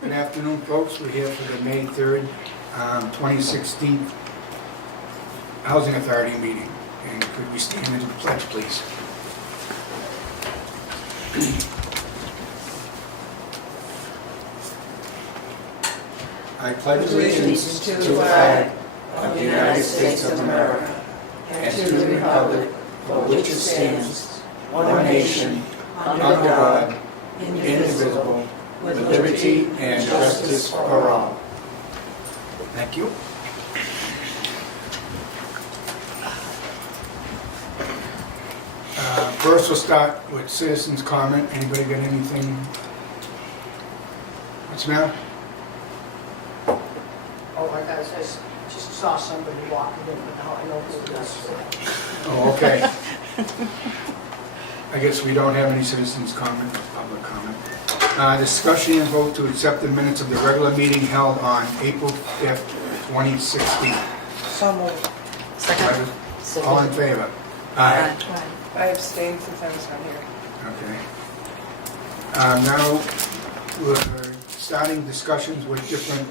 Good afternoon, folks. We're here for the May 3rd, 2016 Housing Authority meeting. And could we stand and do the pledge, please? I pledge allegiance to the flag of the United States of America and to the republic for which it stands, one nation, under God, indivisible, with liberty and justice for all. Thank you. First, we'll start with citizens' comment. Anybody got anything? What's the matter? Oh, like I just saw somebody walking in, but now I know who it is. Oh, okay. I guess we don't have any citizens' comment, public comment. Discussion and vote to accept the minutes of the regular meeting held on April 5th, 2016. So moved. Second. All in favor? Aye. I abstained since I was not here. Okay. Now, we're starting discussions with different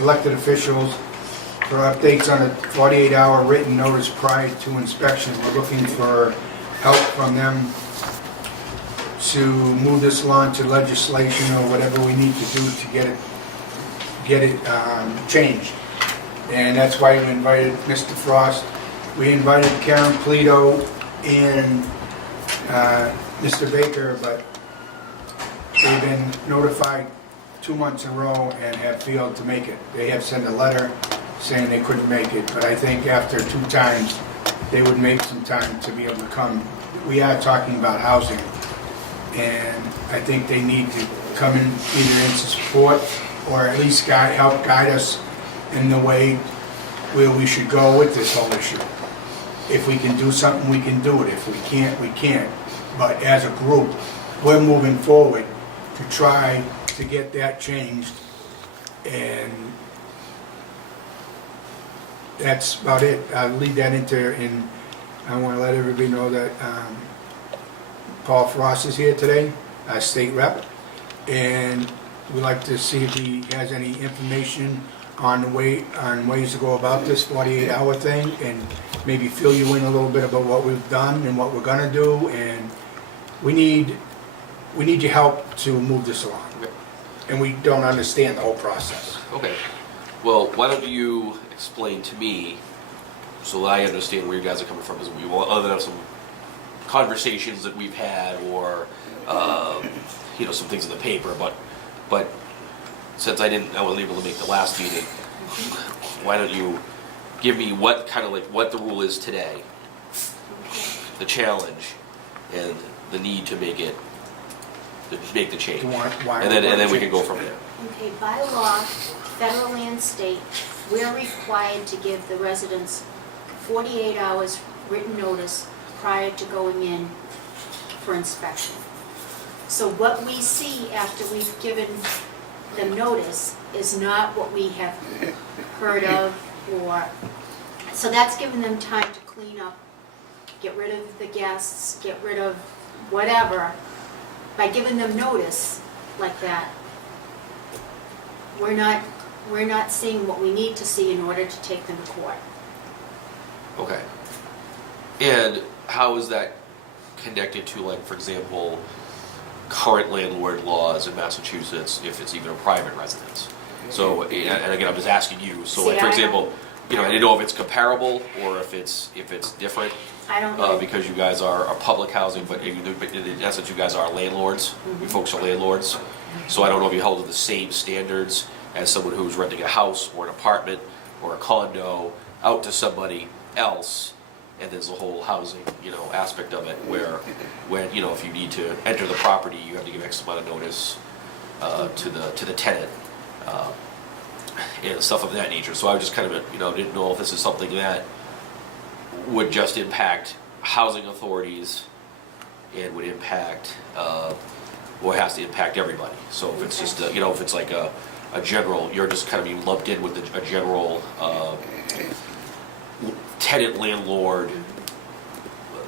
elected officials for updates on a 48-hour written notice prior to inspection. We're looking for help from them to move this along to legislation or whatever we need to do to get it changed. And that's why we invited Mr. Frost. We invited Karen Polito and Mr. Baker, but they've been notified 2 months in a row and have failed to make it. They have sent a letter saying they couldn't make it, but I think after 2 times, they would make some time to be able to come. We are talking about housing, and I think they need to come in either into support or at least help guide us in the way where we should go with this whole issue. If we can do something, we can do it. If we can't, we can't. But as a group, we're moving forward to try to get that changed, and that's about it. I'll leave that and I want to let everybody know that Paul Frost is here today, our state rep, and we'd like to see if he has any information on ways to go about this 48-hour thing, and maybe fill you in a little bit about what we've done and what we're gonna do, and we need your help to move this along. And we don't understand the whole process. Okay. Well, why don't you explain to me, so that I understand where you guys are coming from, other than some conversations that we've had, or some things in the paper. But since I wasn't able to make the last meeting, why don't you give me what the rule is today, the challenge, and the need to make the change, and then we can go from there. Okay, by law, federal and state, we're required to give the residents 48 hours written notice prior to going in for inspection. So what we see after we've given them notice is not what we have heard of, so that's giving them time to clean up, get rid of the guests, get rid of whatever. By giving them notice like that, we're not seeing what we need to see in order to take them to court. Okay. And how is that connected to, like, for example, current landlord laws in Massachusetts, if it's even a private residence? So, and again, I'm just asking you. So, like, for example, I didn't know if it's comparable or if it's different. I don't know. Because you guys are public housing, but in essence, you guys are landlords. Mm-hmm. You folks are landlords. So I don't know if you hold to the same standards as someone who's renting a house or an apartment or a condo out to somebody else. And there's a whole housing, aspect of it where, when if you need to enter the property, you have to give X amount of notice to the tenant, and stuff of that nature. So I was just kind of, didn't know if this is something that would just impact housing authorities and would impact, or has to impact everybody. So if it's just, if it's like a general, you're just kind of being lumped in with a general tenant landlord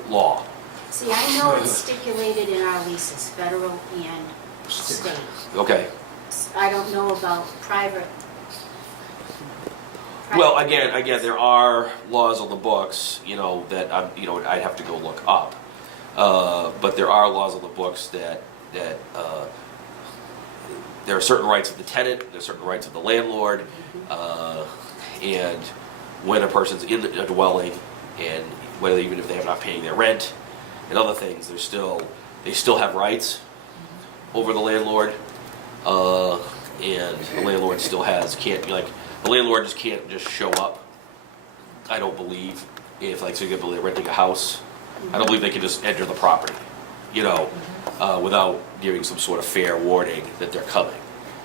law. See, I know it's stipulated in our leases, federal and state. Okay. I don't know about private. Well, again, there are laws on the books, that I'd have to go look up. But there are laws on the books that there are certain rights of the tenant, there's certain rights of the landlord, and when a person's in a dwelling, and whether even if they're not paying their rent and other things, they still have rights over the landlord, and the landlord still the landlord just can't just show up. I don't believe if, like, so you they're renting a house, I don't believe they can just enter the property, without giving some sort of fair warning that they're coming.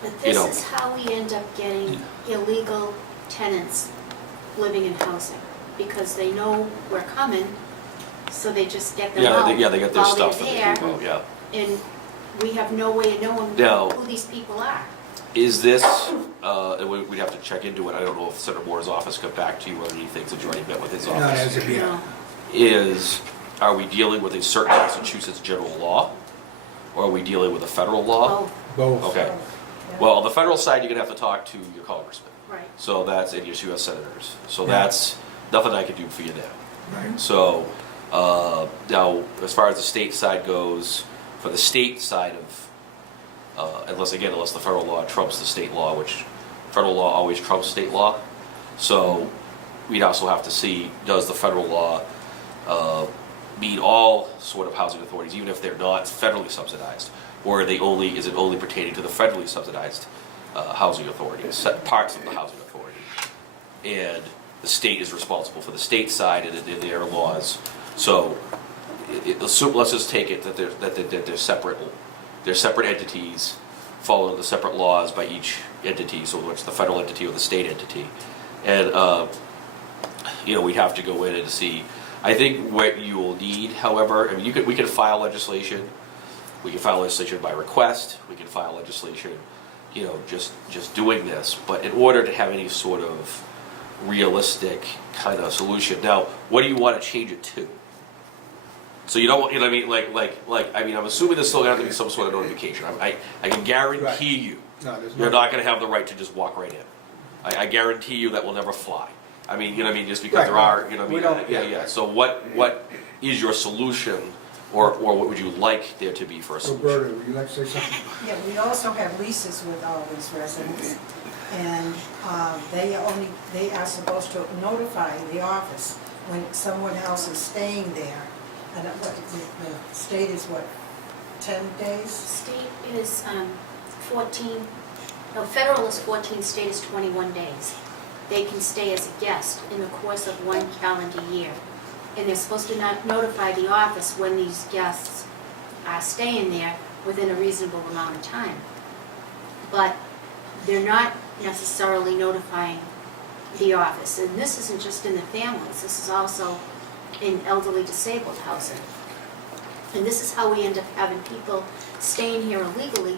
But this is how we end up getting illegal tenants living in housing, because they know we're coming, so they just get them out. They get their while stuff they're and they there, keep out, and we have no way of knowing Now- who these people are. Is this, and we'd have to check into it, I don't know if Senator Moore's office got back to you on any things that you already met with his Not office. as of yet. No. Are we dealing with a certain Massachusetts general law, or are we dealing with a federal law? Oh, Both. Okay. Well, on the federal side, you're gonna have to talk to your congressman. right. So that's, and your US senators. So Yeah. that's nothing I can do for you there. Right. So, now, as far as the state side goes, for the state side of, unless the federal law trumps the state law, which federal law always trumps state law. So we'd also have to see, does the federal law meet all sort of housing authorities, even if they're not federally subsidized? Or is it only pertaining to the federally subsidized housing authorities, parts of the housing authority? And the state is responsible for the state side and in their laws. So let's just take it that they're separate. They're separate entities, following the separate laws by each entity, so whether it's the federal entity or the state entity. And, we'd have to go in and see. I think what you will need, however, we can file legislation. We can file legislation by request. We can file legislation, just doing this. But in order to have any sort of realistic kind of solution, now, what do you want to change it to? So you don't want, I'm assuming there's still going to have to be some sort of notification. I can guarantee you, No, there's you're not going to have the right to just walk right in. I guarantee you that will never fly. Just because Right, there are, we don't- yeah. So what is your solution, or what would you like there to be for a solution? Roberta, would you like to say something? Yeah, we also have leases with all these residents, and they are supposed to notify the office when someone else is staying there. And the state is what, 10 days? State is 14, federal is 14, state is 21 days. They can stay as a guest in the course of one calendar year. And they're supposed to notify the office when these guests are staying there within a reasonable amount of time. But they're not necessarily notifying the office. And this isn't just in the families, this is also in elderly disabled housing. And this is how we end up having people staying here illegally.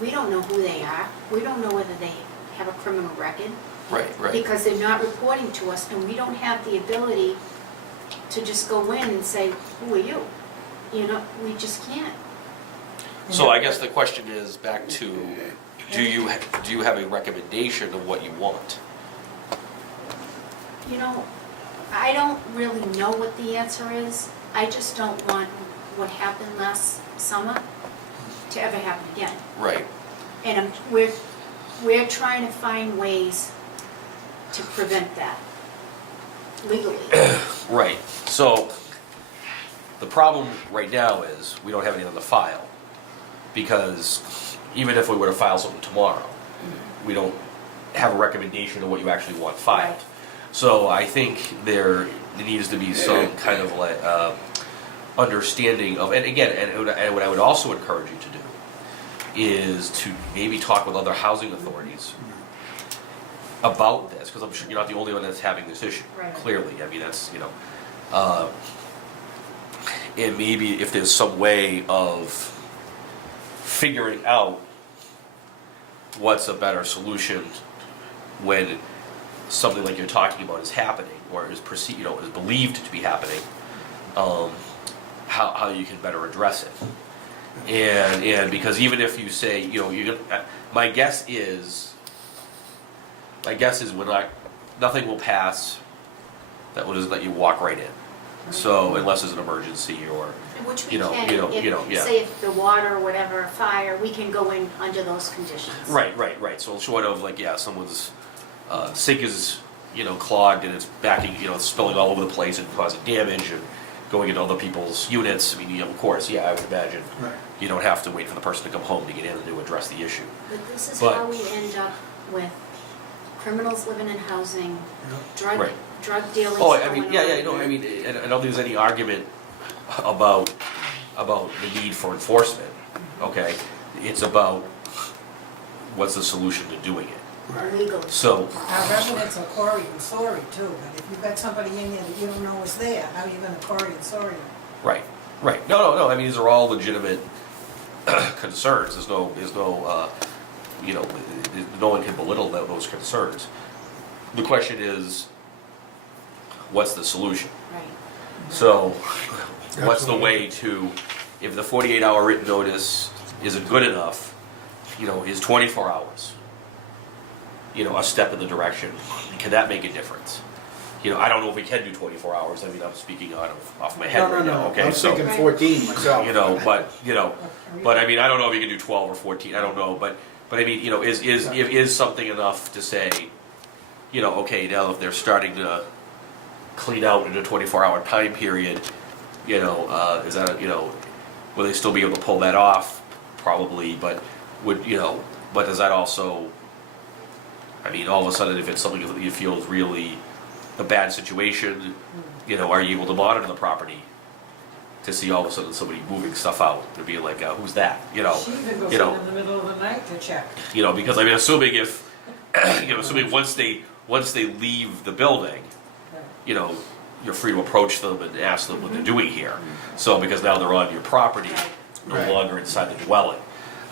We don't know who they are. We don't know whether they have a criminal record. Right. Because they're not reporting to us, and we don't have the ability to just go in and say, who are you? We just can't. So I guess the question is back to, do you have a recommendation of what you want? I don't really know what the answer is. I just don't want what happened last summer to ever happen again. Right. And we're trying to find ways to prevent that legally. Right. So the problem right now is we don't have anything on the file, because even if we were to file something tomorrow, we don't have a recommendation of what you actually want filed. Right. So I think there needs to be some kind of understanding of, and again, and what I would also encourage you to do is to maybe talk with other housing authorities about this, because I'm sure you're not the only one that's having this issue. Right. Clearly, that's and maybe if there's some way of figuring out what's a better solution when something like you're talking about is happening, or is is believed to be happening, how you can better address it. And because even if you say, you know, my guess is nothing will pass that will just let you walk right in. So unless there's an emergency or, Which we you know, can, yeah. say if the water or whatever, fire, we can go in under those conditions. Right. So short of like, yeah, someone's sink is, you know, clogged and it's backing, you know, it's spilling all over the place and causing damage and going into other people's units. I mean, you know, of course, yeah, I would imagine Right. you don't have to wait for the person to come home to get in and to address the issue. But this is But- how we end up with criminals living in housing, drug Right. dealings Oh, going I mean, on. yeah, no, I mean, I don't think there's any argument about the need for enforcement, okay? It's about what's the solution to doing it. Illegal. So, Our residents are Cory and sorry too, but if you've got somebody in there that you don't know is there, how are you gonna Cory and sorry them? right. No, I mean, these are all legitimate concerns. There's no, you know, no one can belittle those concerns. The question is, what's the solution? Right. So, what's the way to, if the 48-hour written notice isn't good enough, you know, is 24 hours, you know, a step in the direction? Can that make a difference? You know, I don't know if we can do 24 hours. I mean, I'm speaking off my head right now, okay? I was So, thinking 14 myself. you know, but I mean, I don't know if you can do 12 or 14. I don't know, but I mean, you know, is something enough to say, you know, okay, now if they're starting to clean out in a 24-hour time period, you know, is that, you know, will they still be able to pull that off? Probably, but would, you know, but does that also, I mean, all of a sudden, if it's something that you feel is really a bad situation, you know, are you able to monitor the property to see all of a sudden somebody moving stuff out to be like, who's that? You know, She even goes you in know, in the middle of the night to check. you know, because I mean, assuming if, you know, assuming once they leave the building, you know, you're free to approach them and ask them what they're doing here. So because now they're on your property, no Right. longer inside the dwelling.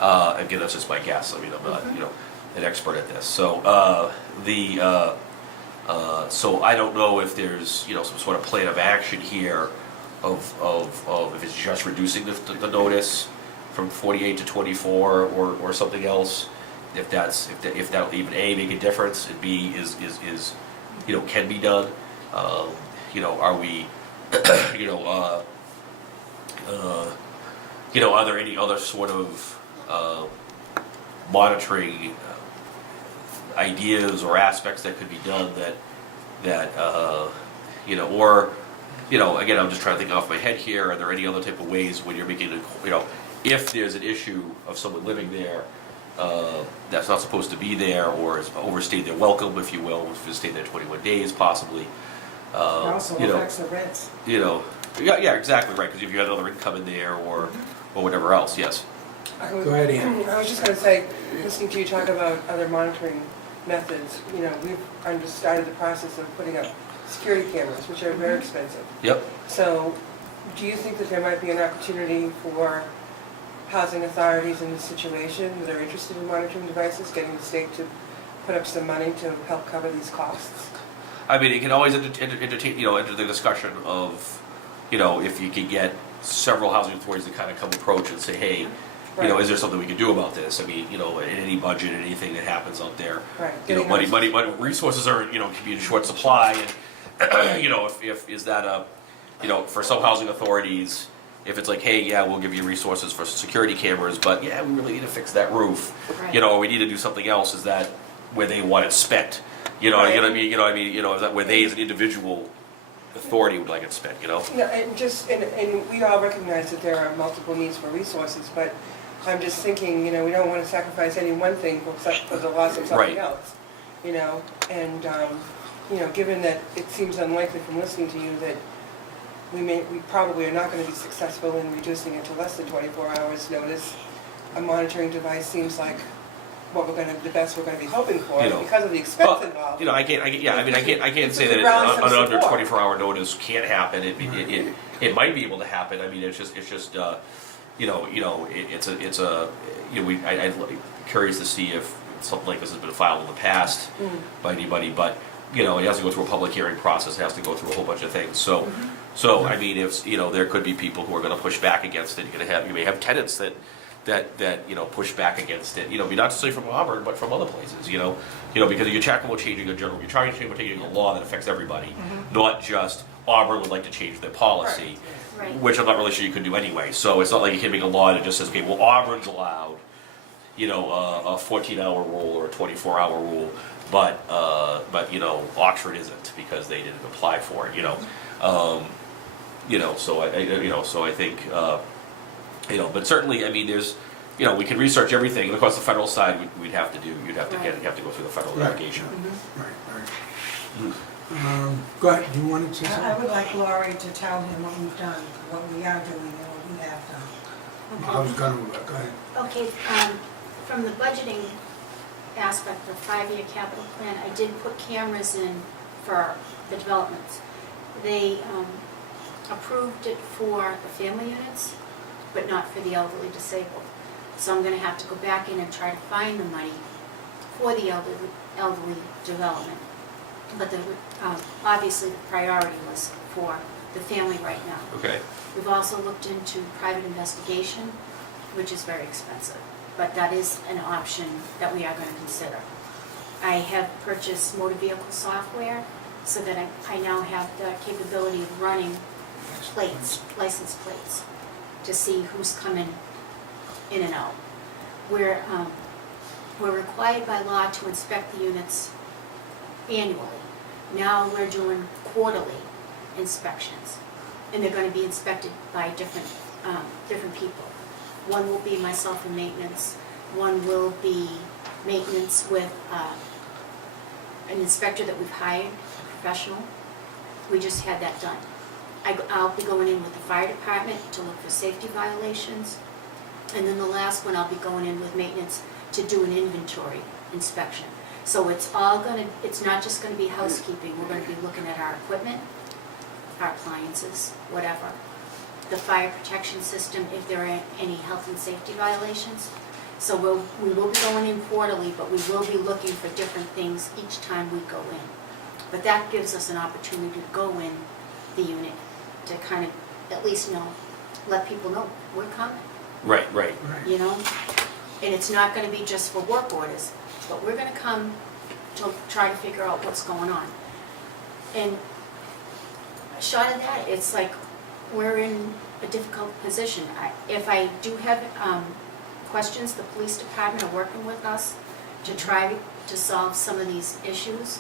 Again, that's just my guess. I mean, I'm not, you know, an expert at this. So so I don't know if there's, you know, some sort of plan of action here of if it's just reducing the notice from 48 to 24 or something else. If that'll even A, make a difference, and B, is you know, can be done. You know, are we, you know, are there any other sort of monitoring ideas or aspects that could be done that you know, or, you know, again, I'm just trying to think off my head here, are there any other type of ways when you're making, you know, if there's an issue of someone living there that's not supposed to be there or has overstayed their welcome, if you will, if it's stayed there 21 days possibly. It also You know, affects the rents. you know, yeah, exactly, right, because if you had another income in there or whatever else, yes. Go ahead, Ian. I was just going to say, listening to you talk about other monitoring methods, you know, we've started the process of putting up security cameras, which are very expensive. Yep. So, do you think that there might be an opportunity for housing authorities in this situation that are interested in monitoring devices, getting the state to put up some money to help cover these costs? I mean, it can always entertain, you know, enter the discussion of, you know, if you could get several housing authorities to kind of come approach and say, hey, you know, Right. is there something we can do about this? I mean, you know, in any budget, anything that happens out there, Right. you know, Getting money, resources are, you know, can be in short supply, and you know, if is that a, you know, for some housing authorities, if it's like, hey, yeah, we'll give you resources for security cameras, but yeah, we really need to fix that roof, Right. you know, or we need to do something else. Is that where they want it spent? You know, you know what I mean? You know what I mean? You know, is that where they as an individual authority would like it spent? You know? No, and we all recognize that there are multiple needs for resources, but I'm just thinking, you know, we don't want to sacrifice any one thing for the loss of something Right. else, you know? And, you know, given that it seems unlikely from listening to you that we probably are not going to be successful in reducing it to less than 24 hours notice, a monitoring device seems like the best we're going to be hoping for, You know, because of the expense well, involved. you know, I can't say that It's around an some under support. 24-hour notice can't happen. It might be able to happen. I mean, it's just you know, it's a you know, I'm curious to see if something like this has been filed in the past by anybody, but you know, it has to go through a public hearing process. It has to go through a whole bunch of things. So, So, I mean, if, there could be people who are gonna push back against it. You may have tenants that push back against it. Not necessarily from Auburn, but from other places. Because you're talking about changing you're trying to change a law that affects everybody, not just Auburn would like to change their policy, Right. which I'm not really sure you could do anyway. So it's not like you can make a law that just says, okay, well, Auburn's allowed, a 14-hour rule or a 24-hour rule, but Oxford isn't because they didn't apply for it. So I think. But certainly, I mean, there's, we can research everything, and of course, the federal side, you'd have to go through the federal Right. delegation. Right. Go ahead, you wanted to say I something? would like Laurie to tell him what we've done, what we are doing, and what we have done. I was gonna, go ahead. Okay, from the budgeting aspect of 5-year capital plan, I did put cameras in for the developments. They approved it for the family units, but not for the elderly disabled. So I'm gonna have to go back in and try to find the money for the elderly development. But obviously the priority was for the family right now. Okay. We've also looked into private investigation, which is very expensive, but that is an option that we are going to consider. I have purchased motor vehicle software so that I now have the capability of running license plates, to see who's coming in and out. We're required by law to inspect the units annually. Now we're doing quarterly inspections, and they're going to be inspected by different people. One will be myself in maintenance, one will be maintenance with an inspector that we've hired, a professional. We just had that done. I'll be going in with the fire department to look for safety violations, and then the last one I'll be going in with maintenance to do an inventory inspection. So it's not just gonna be housekeeping, we're gonna be looking at our equipment, our appliances, whatever. The fire protection system, if there are any health and safety violations. So we will be going in quarterly, but we will be looking for different things each time we go in. But that gives us an opportunity to go in the unit to kind of at least let people know we're coming. Right. And it's not gonna be just for work orders, but we're gonna come to try to figure out what's going on. And short of that, it's like we're in a difficult position. If I do have questions, the police department are working with us to try to solve some of these issues.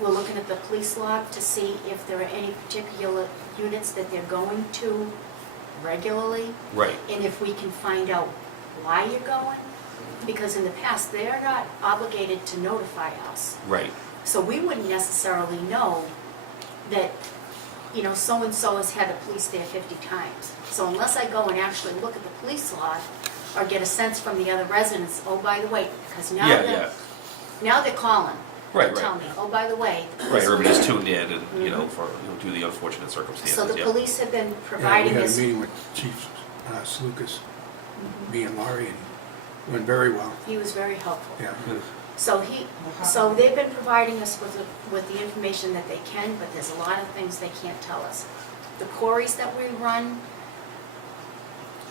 We're looking at the police log to see if there are any particular units that they're going to regularly. Right. And if we can find out why you're going, because in the past, they're not obligated to notify us. Right. So we wouldn't necessarily know that, so-and-so has had the police there 50 times. So unless I go and actually look at the police log or get a sense from the other residents, oh, by the way, because now they're calling. Right, to tell me, oh, by the way. the Right, police were everybody's here." tuned in and, due to the unfortunate circumstances. So the yeah. police have been Yeah, providing we had a us. meeting with Chief Slukas, me and Laurie, and it went very well. He was very helpful. Yeah. So they've been providing us with the information that they can, but there's a lot of things they can't tell us. The quarries that we run,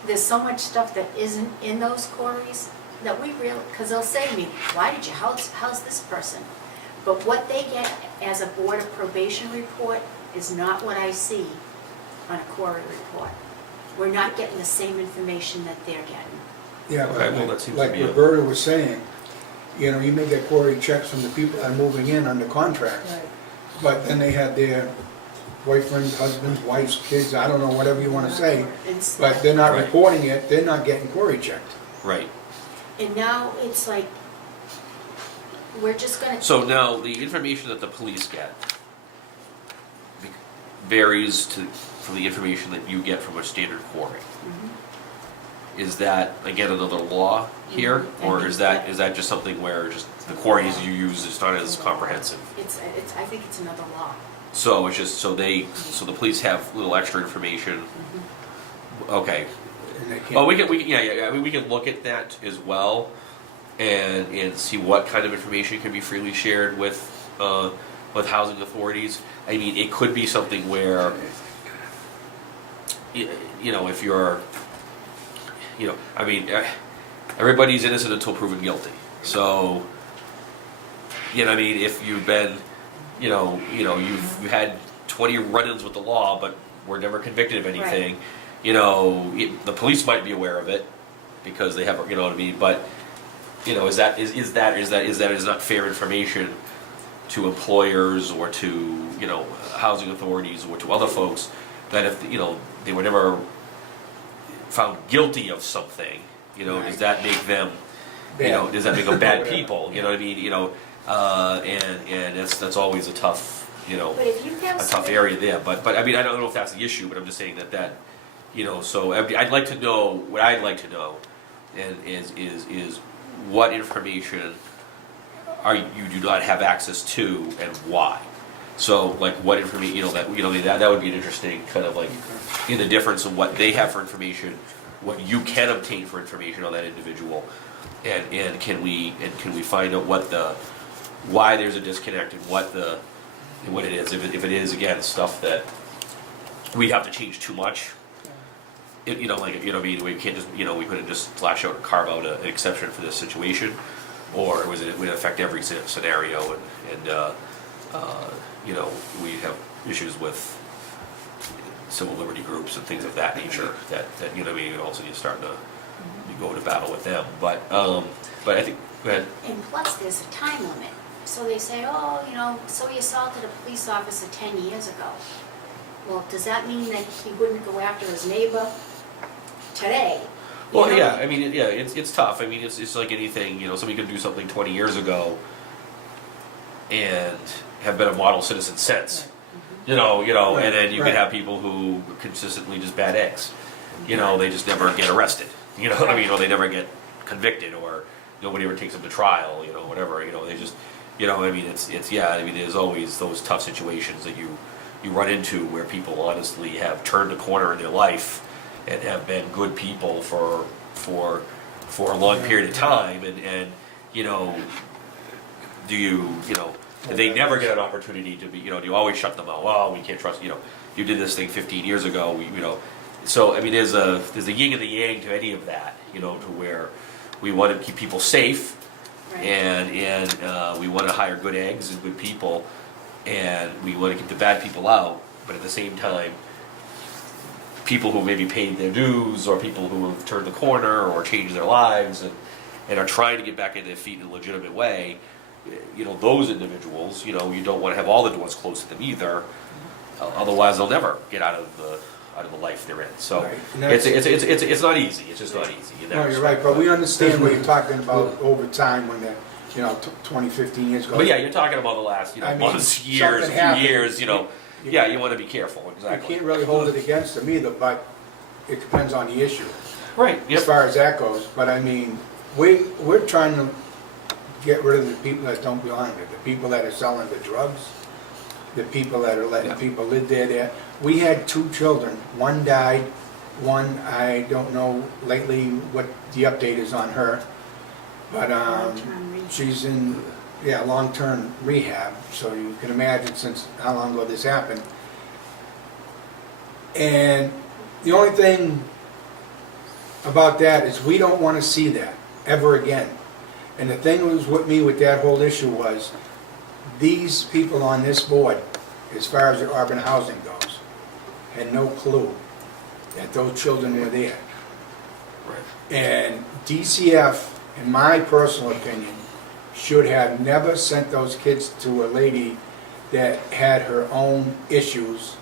there's so much stuff that isn't in those quarries that we really, because they'll say to me, why did you house this person? But what they get as a board of probation report is not what I see on a quarry report. We're not getting the same information that they're getting. Yeah, Okay, well, that but seems like to be a- Roberta was saying, you may get quarry checks from the people that are moving in under contract, Right. but then they had their boyfriends, husbands, wives, kids, I don't know, whatever you wanna say, but they're not Right. reporting it, they're not getting quarry checked. Right. And now it's like, we're just gonna. So now, the information that the police get varies from the information that you get from a standard quarry. Mhm. Is that, again, another law here? Mhm. Or is that just something where just the quarries you use is not as comprehensive? I think it's another law. So it's just, so the police have little extra information. Okay. And they can't. Well, we can, I mean, we can look at that as well and see what kind of information can be freely shared with housing authorities. I mean, it could be something where, you know, if you're, you know, I mean, everybody's innocent until proven guilty. So, you know, I mean, if you've been, you've had 20 run-ins with the law, but were never convicted of anything, you know, the police might be aware of it because they have, you know what I mean. But, you know, is that not fair information to employers or to, you know, housing authorities or to other folks that if, you know, they were never found guilty of something, you know, does that make them, you know, does that make them bad people? You know what I mean? You know, and that's always a tough, you know, But if you have a tough area there. But I mean, I don't know if that's the issue, but I'm just saying that, you know, so I'd like to know, what I'd like to know is what information you do not have access to and why. So like what information, you know, that would be an interesting kind of like in the difference of what they have for information, what you can obtain for information on that individual, and can we find out why there's a disconnect and what it is. If it is again stuff that we have to change too much, you know, like, you know, I mean, we can't just, you know, we couldn't just flash out and carve out an exception for this situation, or would it affect every scenario and you know, we have issues with civil liberty groups and things of that nature that you know, I mean, also you're starting to go into battle with them. But I think, go ahead. And plus, there's a time limit. So they say, oh, you know, so he assaulted a police officer 10 years ago. Well, does that mean that he wouldn't go after his neighbor today? You Well, know? yeah, I mean, it's tough. I mean, it's like anything, you know, somebody could do something 20 years ago and have been a model citizen since. You know, Right, and then you right. could have people who consistently just bad eggs. You know, they just never get arrested. You know what I mean? Or they never get convicted, or nobody ever takes them to trial. You know, whatever. You know, they just, you know, I mean, it's yeah. I mean, there's always those tough situations that you run into where people honestly have turned a corner in their life and have been good people for a long period of time, and you know, they never get an opportunity to be, you know, do you always shut them out? Well, we can't trust, you know, you did this thing 15 years ago, you know. So, I mean, there's a yin and the yang to any of that, you know, to where we want to keep people safe, Right. and we want to hire good eggs and good people, and we want to keep the bad people out, but at the same time, people who maybe paid their dues, or people who have turned the corner or changed their lives and are trying to get back on their feet in a legitimate way, you know, those individuals, you know, you don't want to have all the doors closed to them either. Otherwise, they'll never get out of the life they're in. So Right. And that's- it's not easy. It's just not easy. in that No, you're respect. right, but we understand what you're talking about over time when you know, 20, 15 years ago. But yeah, you're talking about the last, you know, I mean, months, years, something few happened. years, you know. Yeah, you want to be careful, You exactly. can't really hold it against them either, but it depends on the issue, Right, as yep. far as that goes. But I mean, we're trying to get rid of the people that don't belong there, the people that are selling the drugs, the people that are letting Yeah. people live there. We had 2 children, one died, one, I don't know lately what the update is on her, but Long-term rehab. she's in, long-term rehab, so you can imagine since how long ago this happened. And the only thing about that is we don't want to see that ever again. And the thing was with me with that whole issue was, these people on this board, as far as the Auburn housing goes, had no clue that those children were there. Right. And DCF, in my personal opinion, should have never sent those kids to a lady that had her own issues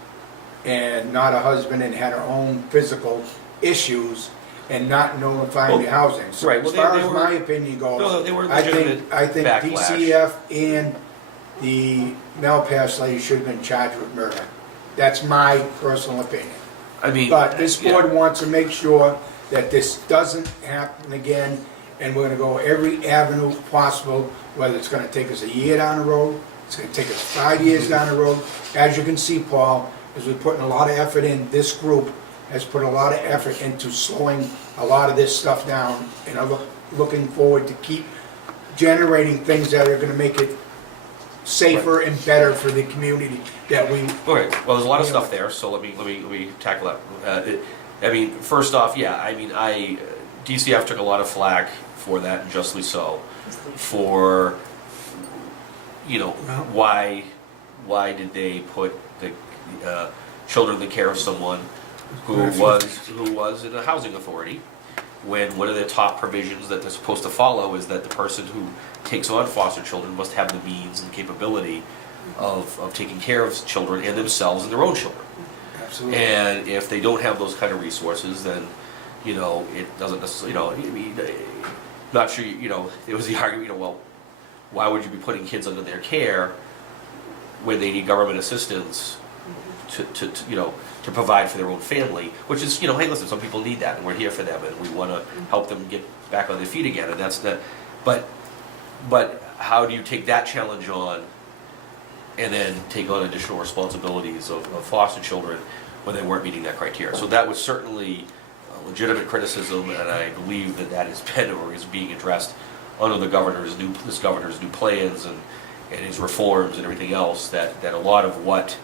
and not a husband and had her own physical issues and not notifying the housing. So right, as well, far they as were- my opinion goes, No, they were I legitimate think backlash. DCF and the Melpass lady should have been charged with murder. That's my personal opinion. I mean, But this yeah. board wants to make sure that this doesn't happen again, and we're gonna go every avenue possible, whether it's gonna take us a year down the road, it's gonna take us 5 years down the road. As you can see, Paul, as we're putting a lot of effort in, this group has put a lot of effort into slowing a lot of this stuff down, and I'm looking forward to keep generating things that are gonna make it safer and better for the community that we, Okay, well, there's a lot of stuff there, so let me tackle that. I mean, first off, yeah, I mean, DCF took a lot of flack for that, and justly so, for, you know, why did they put the children in the care of someone who was in a housing authority, when one of the top provisions that they're supposed to follow is that the person who takes on foster children must have the means and capability of taking care of children and themselves and their own children. absolutely. And if they don't have those kind of resources, then, you know, it doesn't necessarily, you know, I mean, not sure, you know, there was the argument, you know, well, why would you be putting kids under their care when they need government assistance to you know, to provide for their own family, which is, you know, hey, listen, some people need that, and we're here for them, and we want to help them get back on their feet again, and that's the, but how do you take that challenge on and then take on additional responsibilities of foster children when they weren't meeting that criteria? So that was certainly a legitimate criticism, and I believe that has been or is being addressed under this governor's new plans and his reforms and everything else, that a lot of what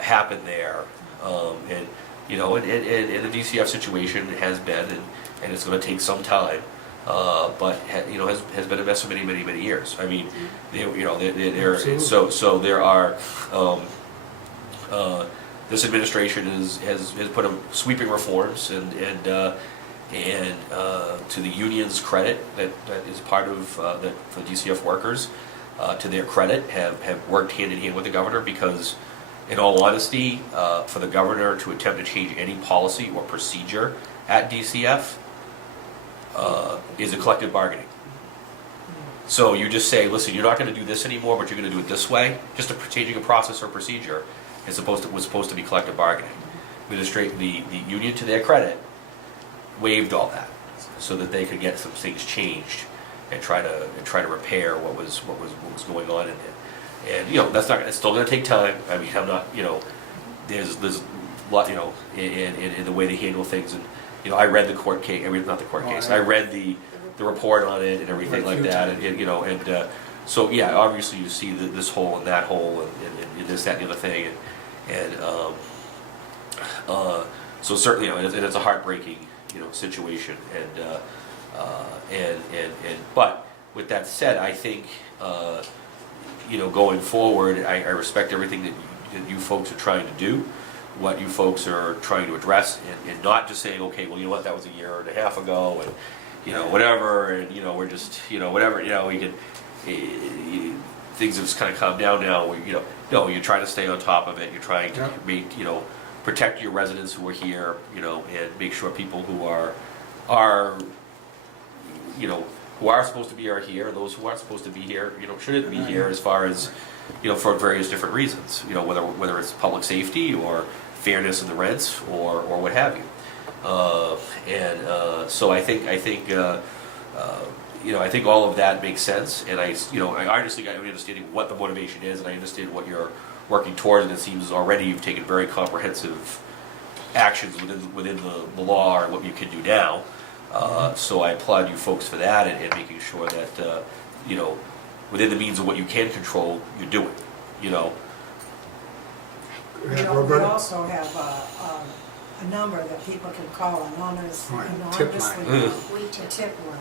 happened there, and you know, and the DCF situation has been, and it's going to take some time, but you know, has been a mess for many years. I mean, you know, so there are this administration has put up sweeping reforms, and to the union's credit, that is part of that for DCF workers, to their credit, have worked hand in hand with the governor, because in all honesty, for the governor to attempt to change any policy or procedure at DCF is a collective bargaining. So you just say, listen, you're not going to do this anymore, but you're going to do it this way. Just changing a process or procedure was supposed to be collective bargaining. The union, to their credit, waived all that so that they could get some things changed and try to repair what was going on in it. And, you know, it's still going to take time. I mean, I'm not, you know, there's a lot, you know, in the way they handle things. And, you know, I read the court case, I mean, not the court case, I read the report on it and everything like that. And you know, and so, yeah, obviously you see this hole and that hole and this, that, and the other thing. And so certainly, you know, and it's a heartbreaking, you know, situation. But with that said, I think, you know, going forward, I respect everything that you folks are trying to do, what you folks are trying to address, and not just saying, okay, well, you know what, that was a year and a half ago, and, you know, whatever, and, you know, we're just, you know, whatever, you know, we can, things have just kind of calmed down now, you know, no, you're trying to stay on top of it, you're trying to make, you know, protect your residents who are here, you know, and make sure people who are, you know, who are supposed to be here, those who aren't supposed to be here, you know, shouldn't be here, as far as, you know, for various different reasons, you know, whether it's public safety or fairness in the rents or what have you. So I think you know, I think all of that makes sense, and I honestly got understanding what the motivation is, and I understand what you're working towards, and it seems already you've taken very comprehensive actions within the law and what you can do now. So I applaud you folks for that, and making sure that, you know, within the means of what you can control, you're doing, you know. We also have a number that people can call anonymously, Tip line. We tip. tip line.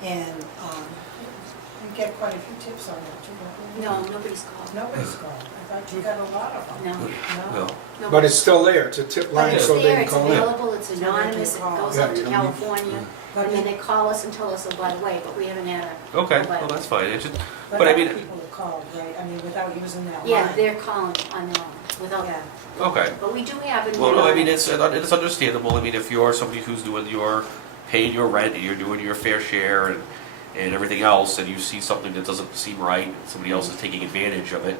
And you get quite a few tips on that too, don't you? No, nobody's called. Nobody's called. I thought you got a lot of them. No. No. But it's still there, it's a tip line, It's so they there, can it's call in. available, it's anonymous, it goes up to Yeah. California, and then they call us and tell us, oh, by the way, but we haven't had a. Okay, but- well, that's fine. It's just, But but I other mean, people have called, right? I mean, without using that line. Yeah, they're calling on their own, without, Yeah. okay. but we do have a. Well, no, I mean, it's understandable. I mean, if you're somebody who's paying your rent, and you're doing your fair share and everything else, and you see something that doesn't seem right, and somebody else is taking advantage of it,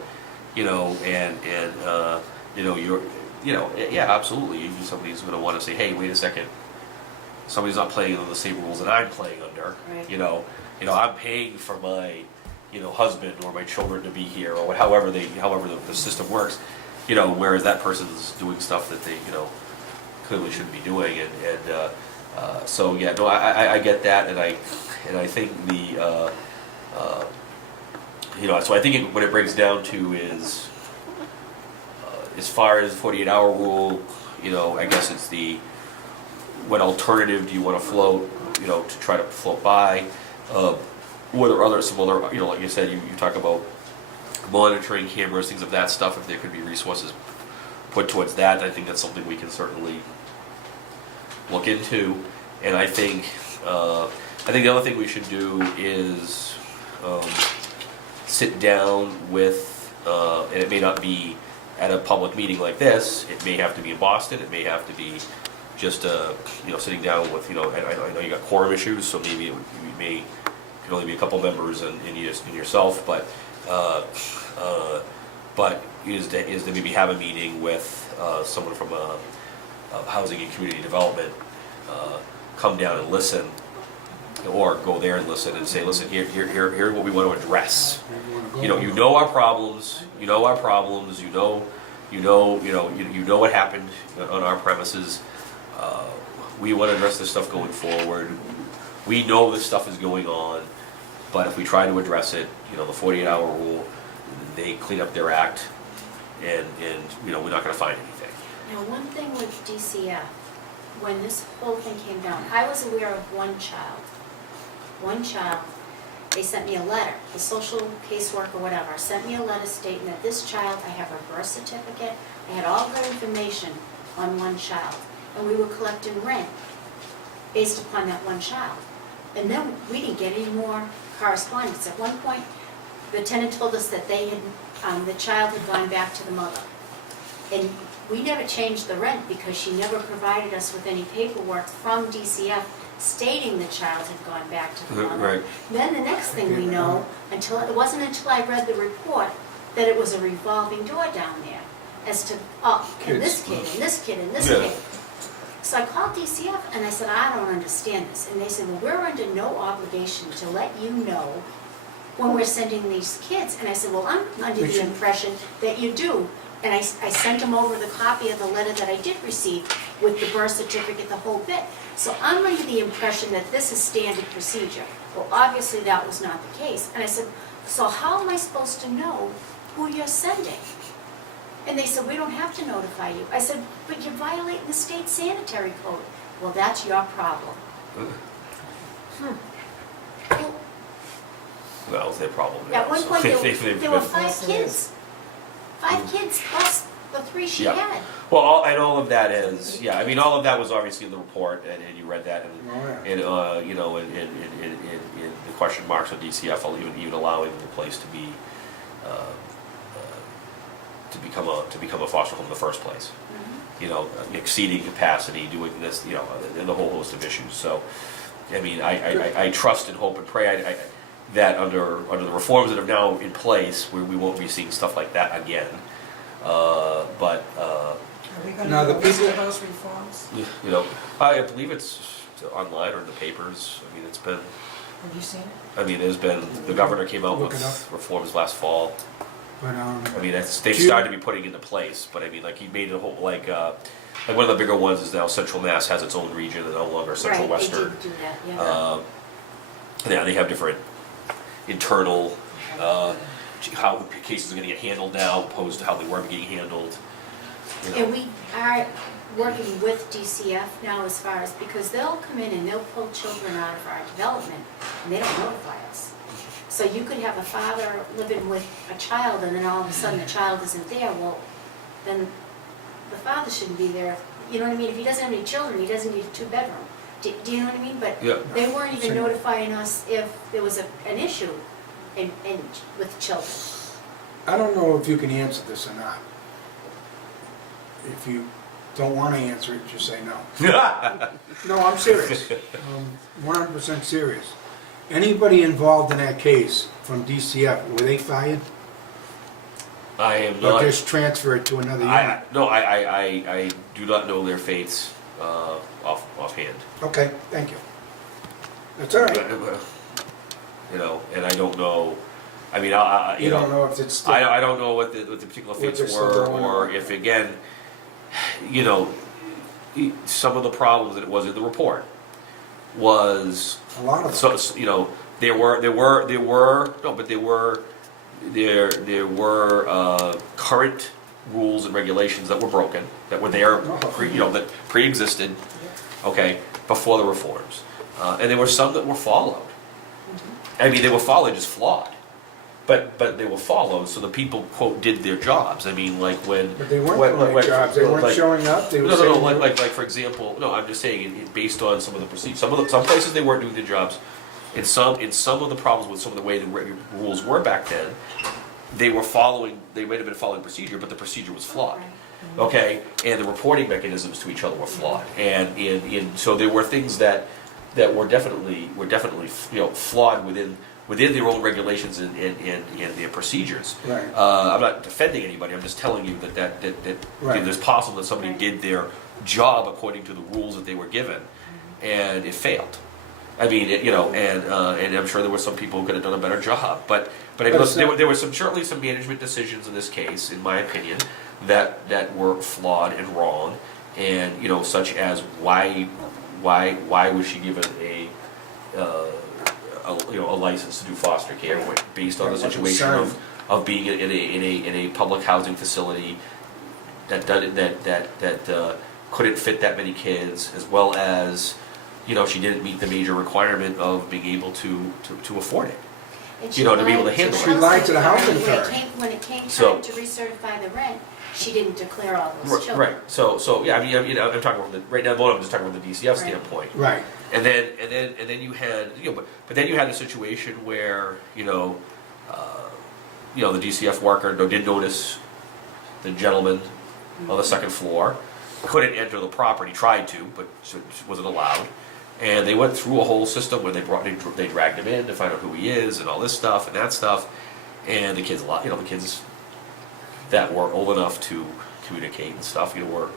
you know, and you know, yeah, absolutely, somebody's going to want to say, hey, wait a second, somebody's not playing under the same rules that I'm playing under, Right. you know, I'm paying for my, you know, husband or my children to be here, or however the system works, you know, whereas that person's doing stuff that they, you know, clearly shouldn't be doing, and so yeah, no, I get that, and I think So I think what it breaks down to is, as far as 48-hour rule, I guess it's what alternative do you want to float, to try to float by? What are some other, like you said, you talk about monitoring cameras, things of that stuff, if there could be resources put towards that, I think that's something we can certainly look into. And I think the other thing we should do is sit down with, and it may not be at a public meeting like this, it may have to be in Boston, it may have to be just, sitting down with, and I know you got quorum issues, so maybe can only be a couple members and yourself, but is to maybe have a meeting with someone from housing and community development, come down and listen, or go there and listen and say, listen, here's what we want to address. You know our problems. You know what happened on our premises. We want to address this stuff going forward. We know this stuff is going on, but if we try to address it, the 48-hour rule, they clean up their act, and we're not going to find anything. Now, one thing with DCF, when this whole thing came down, I was aware of one child, they sent me a letter, the social caseworker, whatever, sent me a letter stating that this child, I have her birth certificate, I had all her information on one child, and we were collecting rent based upon that one child. And then we didn't get any more correspondence. At one point, the tenant told us that the child had gone back to the mother. And we never changed the rent because she never provided us with any paperwork from DCF stating the child had gone back to the mother. Right. Then the next thing we know, it wasn't until I read the report that it was a revolving door down there as to, and this kid, and this kid, and this kid. So I called DCF and I said, I don't understand this. And they said, well, we're under no obligation to let you know when we're sending these kids. And I said, well, I'm under the impression that you do. And I sent them over the copy of the letter that I did receive with the birth certificate, the whole bit. So I'm under the impression that this is standard procedure. Well, obviously that was not the case. And I said, so how am I supposed to know who you're sending? And they said, we don't have to notify you. I said, but you're violating the state sanitary code. Well, that's your problem. Well, Well, it's their problem. at one point, there were 5 Yes, it kids. 5 kids plus the 3 she Yeah. had. Well, all of that is, all of that was obviously in the report, and you read that, and the question marks on DCF, even allowing the place to be to become a foster home in the first place. Exceeding capacity, doing this, and the whole host of issues. So, I trust and hope and pray that under the reforms that are now in place, we won't be seeing stuff like that again. Are we going Now, to the do people- those reforms? I believe it's online or in the papers. It's been. Have you seen it? There's been, the governor came out Look it with up. reforms last fall. But, They've Do you- started to be putting into place, but he made a whole, like one of the bigger ones is now Central Mass has its own region and no longer Central Right, Western. they did do that, yeah. They have different internal, how cases are gonna get handled now opposed to how they were being handled. And we are working with DCF now as far as, because they'll come in and they'll pull children out of our development and they don't notify us. So you could have a father living with a child and then all of a sudden the child isn't there, well, then the father shouldn't be there. You know what I mean? If he doesn't have any children, he doesn't need a 2-bedroom. Do you know what I mean? But Yeah. they weren't even Same. notifying us if there was an issue with children. I don't know if you can answer this or not. If you don't want to answer it, just say no. No, I'm serious. 100% serious. Anybody involved in that case from DCF, were they fired? I am Or not. just transferred to another unit? I do not know their fates offhand. Okay, thank you. That's all right. And I don't know. You don't know if it's still... I don't know what the particular What fates they're still were, going or on. if again, some of the problems that it was in the report was A lot of them. there were there were current rules and regulations that were broken, that were there, that pre-existed, okay, before the reforms. And there were some that were followed. I mean, they were followed, just flawed. But they were followed, so the people, quote, did their jobs. I mean, like when... But they weren't doing their jobs, they weren't showing up, they were saying... No, like for example, no, I'm just saying, based on some of the procedures, some places they weren't doing their jobs. In some of the problems with some of the way the rules were back then, they were following, they might have been following procedure, but the procedure was flawed. Okay, and the reporting mechanisms to each other were flawed, and so there were things that were definitely flawed within their own regulations and their procedures. Right. I'm not defending anybody. I'm just telling you that Right. it's possible that somebody did their job according to the rules that they were given, and it failed. I mean, and I'm sure there were some people who could have done a better job, but I mean, there were certainly some management decisions in this case, in my opinion, that were flawed and wrong, and such as why was she given a license to do foster care based on the situation of being in a public housing facility that couldn't fit that many kids, as well as she didn't meet the major requirement of being able to afford it. And To be able to handle it. She lied to the housing authority. authority. When it came So- time to recertify the rent, she didn't declare all those children. Right. So yeah. I mean, I'm talking about right now. I'm just talking about the DCF standpoint. Right. And then you had but then you had a situation where the DCF worker did notice the gentleman on the second floor couldn't enter the property, tried to, but wasn't allowed. And they went through a whole system where they dragged him in to find out who he is and all this stuff and that stuff. And the kids that were old enough to communicate and stuff, were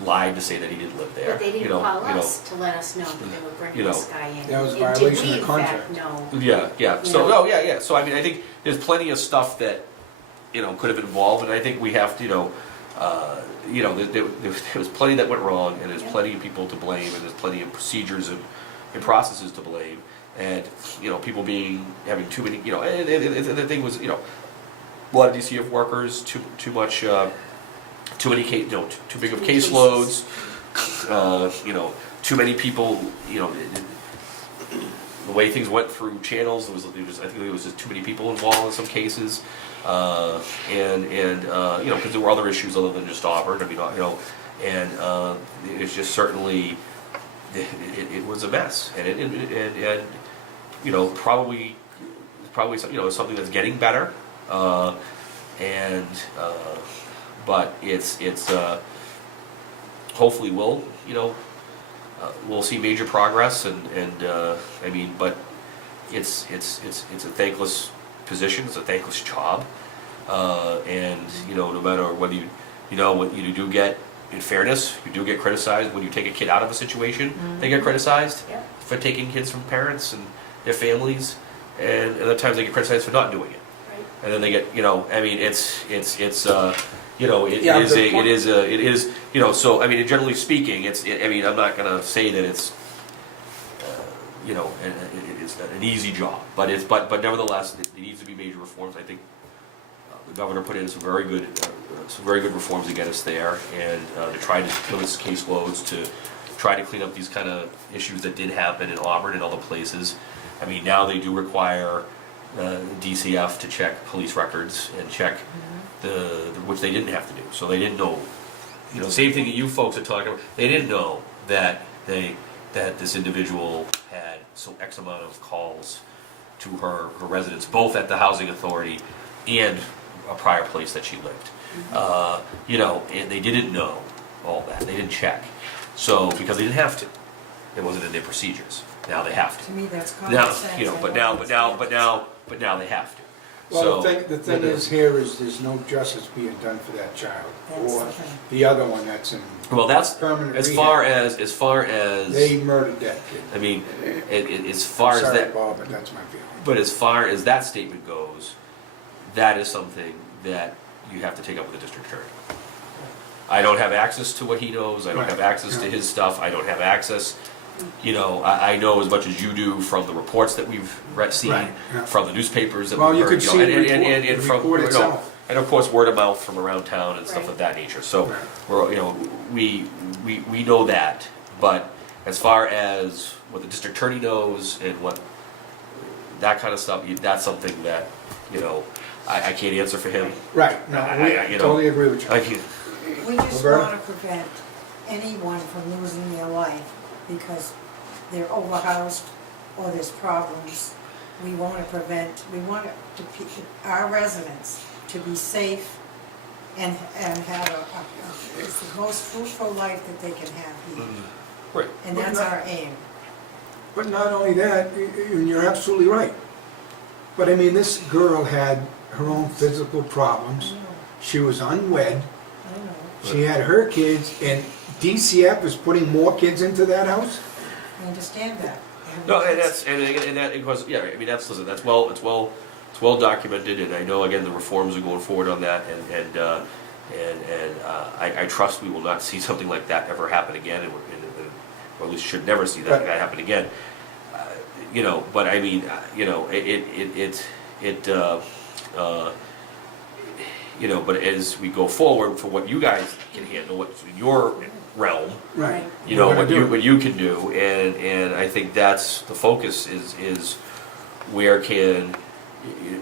lied to say that he didn't live there. But they didn't call us to let us know that they were bringing this guy in. That was a And violation did we of contract. in fact know? Yeah. So yeah. So I mean, I think there's plenty of stuff that could have been involved, and I think we have to there was plenty that went wrong, and there's plenty of people to blame, and there's plenty of procedures and processes to blame, and people having too many and the thing was a lot of DCF workers too many too big of caseloads, too many people, the way things went through channels, I think there was just too many people involved in some cases, because there were other issues other than just Auburn. I mean, and it's just certainly it was a mess, and probably something that's getting better, but it's hopefully we'll see major progress, and I mean, but it's a thankless position, it's a thankless job, and no matter whether what you do get, in fairness, you do get criticized when you take a kid out of a situation. They get criticized for taking kids from parents and their families, and other times they get criticized for not doing it. Right. And then they get, I mean, it is, so, I mean, generally speaking, I mean, I'm not gonna say that it's, it's an easy job, but nevertheless, it needs to be major reforms. I think the governor put in some very good reforms to get us there, and to try to fill its caseloads, to try to clean up these kind of issues that did happen in Auburn and other places. I mean, now they do require DCF to check police records and check which they didn't have to do. So they didn't know, same thing that you folks are talking about. They didn't know that this individual had X amount of calls to her residence, both at the housing authority and a prior place that she lived. And they didn't know all that. They didn't check. So because they didn't have to, it wasn't in their procedures. Now they have to. To me, that's common Now, sense. but now they have to. Well, So the thing is here is there's no justice being done for that child, That's or the thing. the other one that's in well, that's permanent as rehab. far as They murdered that kid. I mean, as far as Sorry, that. Bob, but that's my feeling. But as far as that statement goes, that is something that you have to take up with the district attorney. I don't have access to what he knows. I don't have access to his stuff. I don't have access You know, I know as much as you do from the reports that we've seen, Right, yeah. from the newspapers that Well, we've you heard, could you know, see the and report- the from, report you know, itself. and of course word of mouth from around town and stuff Right. of that nature. So Right. we're, you know, we know that, but as far as what the district attorney knows and what that kind of stuff, that's something that, you know, I can't answer for him. Right, no, you we know, totally agree with you. I can, We just Roberta? want to prevent anyone from losing their life because they're overhoused or there's problems. We want to prevent, we want our residents to be safe and have it's the most fruitful life that they can have here. right. And that's our aim. But not only that, and you're absolutely right. But I mean, this girl had her own physical problems. I know, She was unwed. I know. She had her kids, and DCF is putting more kids into that house? I understand that. No, and that's and that of course, yeah. I mean, listen, that's it's well documented, and I know again the reforms are going forward on that, and I trust we will not see something like that ever happen again, or at least should never see that happen again. You know, but I mean, you know, you know, but as we go forward for what you guys can handle, what's in your realm, Right. you know, We're gonna what you can do, and I think that's the focus is where can,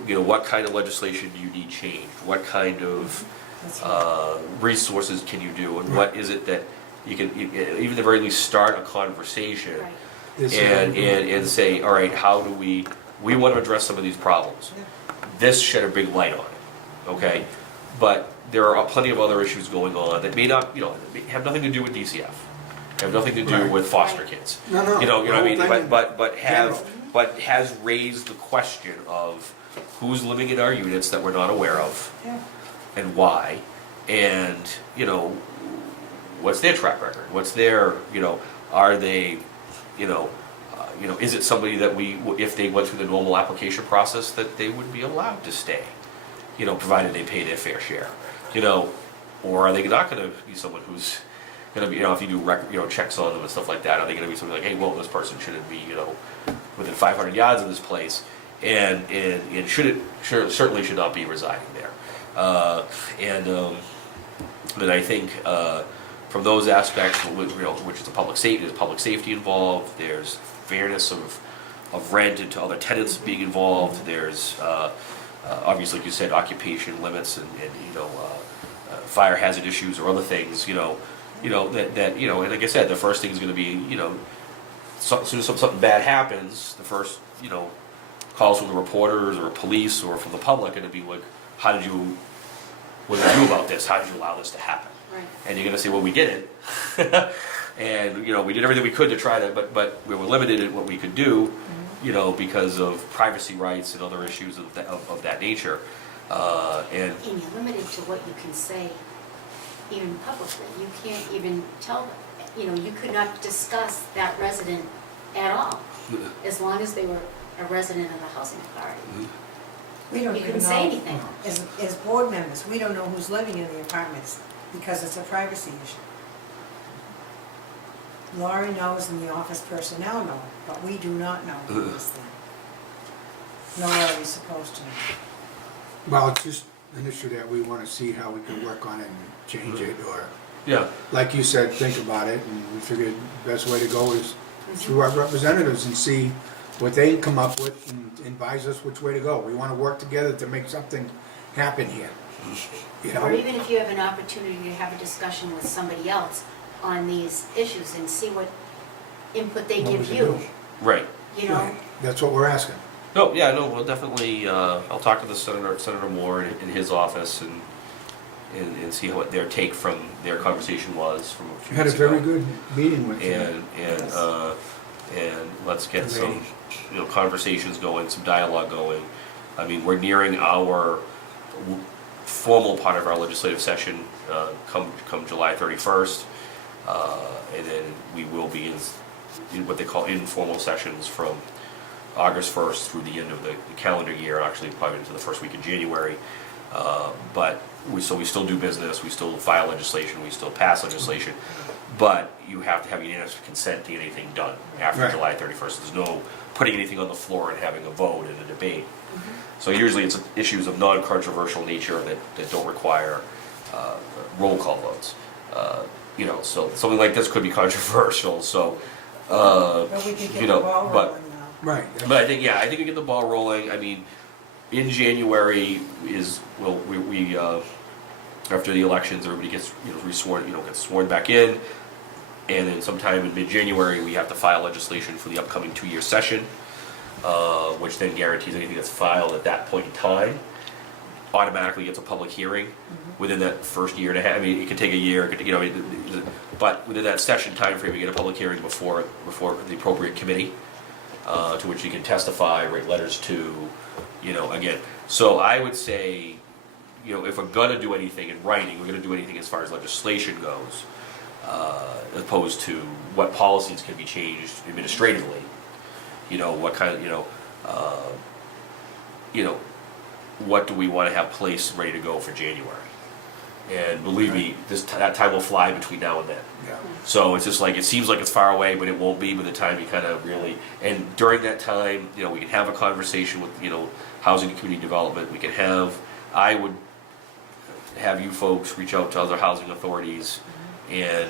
you know, what kind of legislation do you need changed? What kind of That's right. resources can you do, and what is it that you can, even at the very least, start a conversation Right. This- and say, all right, how do we want to address some of these problems. Yeah. This shed a big light on it, okay? But there are plenty of other issues going on that may not, you know, have nothing to do with DCF, have nothing to do Right. with foster Right. kids. No, no. You know what I mean? the whole thing But general. has raised the question of who's living in our units that we're not aware of Yeah. and why, and, you know, what's their track record? What's their, you know, are they, you know, is it somebody that if they went through the normal application process, that they would be allowed to stay? You know, provided they pay their fair share, you know, or are they not gonna be someone who's gonna be, you know, if you do checks on them and stuff like that, are they gonna be something like, hey, well, this person shouldn't be, you know, within 500 yards of this place, and certainly should not be residing there. And I think from those aspects, you know, which is public safety, there's public safety involved, there's fairness of rent and to other tenants being involved, there's obviously, like you said, occupation limits and you know, fire hazard issues or other things, you know that you know, and like I said, the first thing is going to be, you know, as soon as something bad happens, the first, you know, calls from the reporters or police or from the public, and it'd be like, what did you do about this? How did you allow this to happen? Right. And you're going to say, well, we did it. And, you know, we did everything we could to try to, but we were limited in what we could do, you know, because of privacy rights and other issues of that nature. And, And you're limited to what you can say even publicly. You can't even tell, you know, you could not discuss that resident at all, as long as they were a resident of the housing authority. We don't You even couldn't say know, anything. as board members, we don't know who's living in the apartments because it's a privacy issue. Laurie knows and the office personnel know, but we do not know who is there. Nor are we supposed to know. Well, it's just an issue that we want to see how we can work on it and change it, or, yeah, like you said, think about it, and we figured the best way to go is through our representatives and see what they come up with and advise us which way to go. We want to work together to make something happen here, you Or know? even if you have an opportunity to have a discussion with somebody else on these issues and see what input they What we give can you, do. right. you know? Right. That's what we're asking. No, yeah, no, well, definitely, I'll talk to the Senator Moore in his office and see what their take from their conversation was from a few Had a weeks ago. very good meeting with you. And let's get some, you know, conversations going, some dialogue going. I mean, we're nearing our formal part of our legislative session, come July 31st. And then we will be in what they call informal sessions from August 1st through the end of the calendar year, actually probably into the first week of January. But we still do business, we still file legislation, we still pass legislation. but you have to have unanimous consent to get anything done after Right. July 31st. There's no putting anything on the floor and having a vote and a debate. So usually it's issues of non-controversial nature that don't require roll call votes. You know, so something like this could be controversial, so, But we could get you the know, ball but- rolling now. Right. but I think, yeah, I think we get the ball rolling. I mean, in January is, well, we after the elections, everybody gets, you know, resworn, you know, gets sworn back in. And then sometime in mid-January, we have to file legislation for the upcoming 2-year session, which then guarantees anything that's filed at that point in time automatically gets a public hearing within that first year and a half. I mean, it could take a year, it could, you know, but within that session timeframe, we get a public hearing before the appropriate committee, to which you can testify, write letters to, you know, again. So I would say, you know, if we're gonna do anything in writing, we're gonna do anything as far as legislation goes, as opposed to what policies can be changed administratively. You know, what kind of, you know, what do we want to have placed ready to go for January? And believe me, that time will fly between now and then. Yeah. So it's just like, it seems like it's far away, but it won't be by the time you kind of really, and during that time, you know, we can have a conversation with, you know, housing and community development. We can have, I would have you folks reach out to other housing authorities and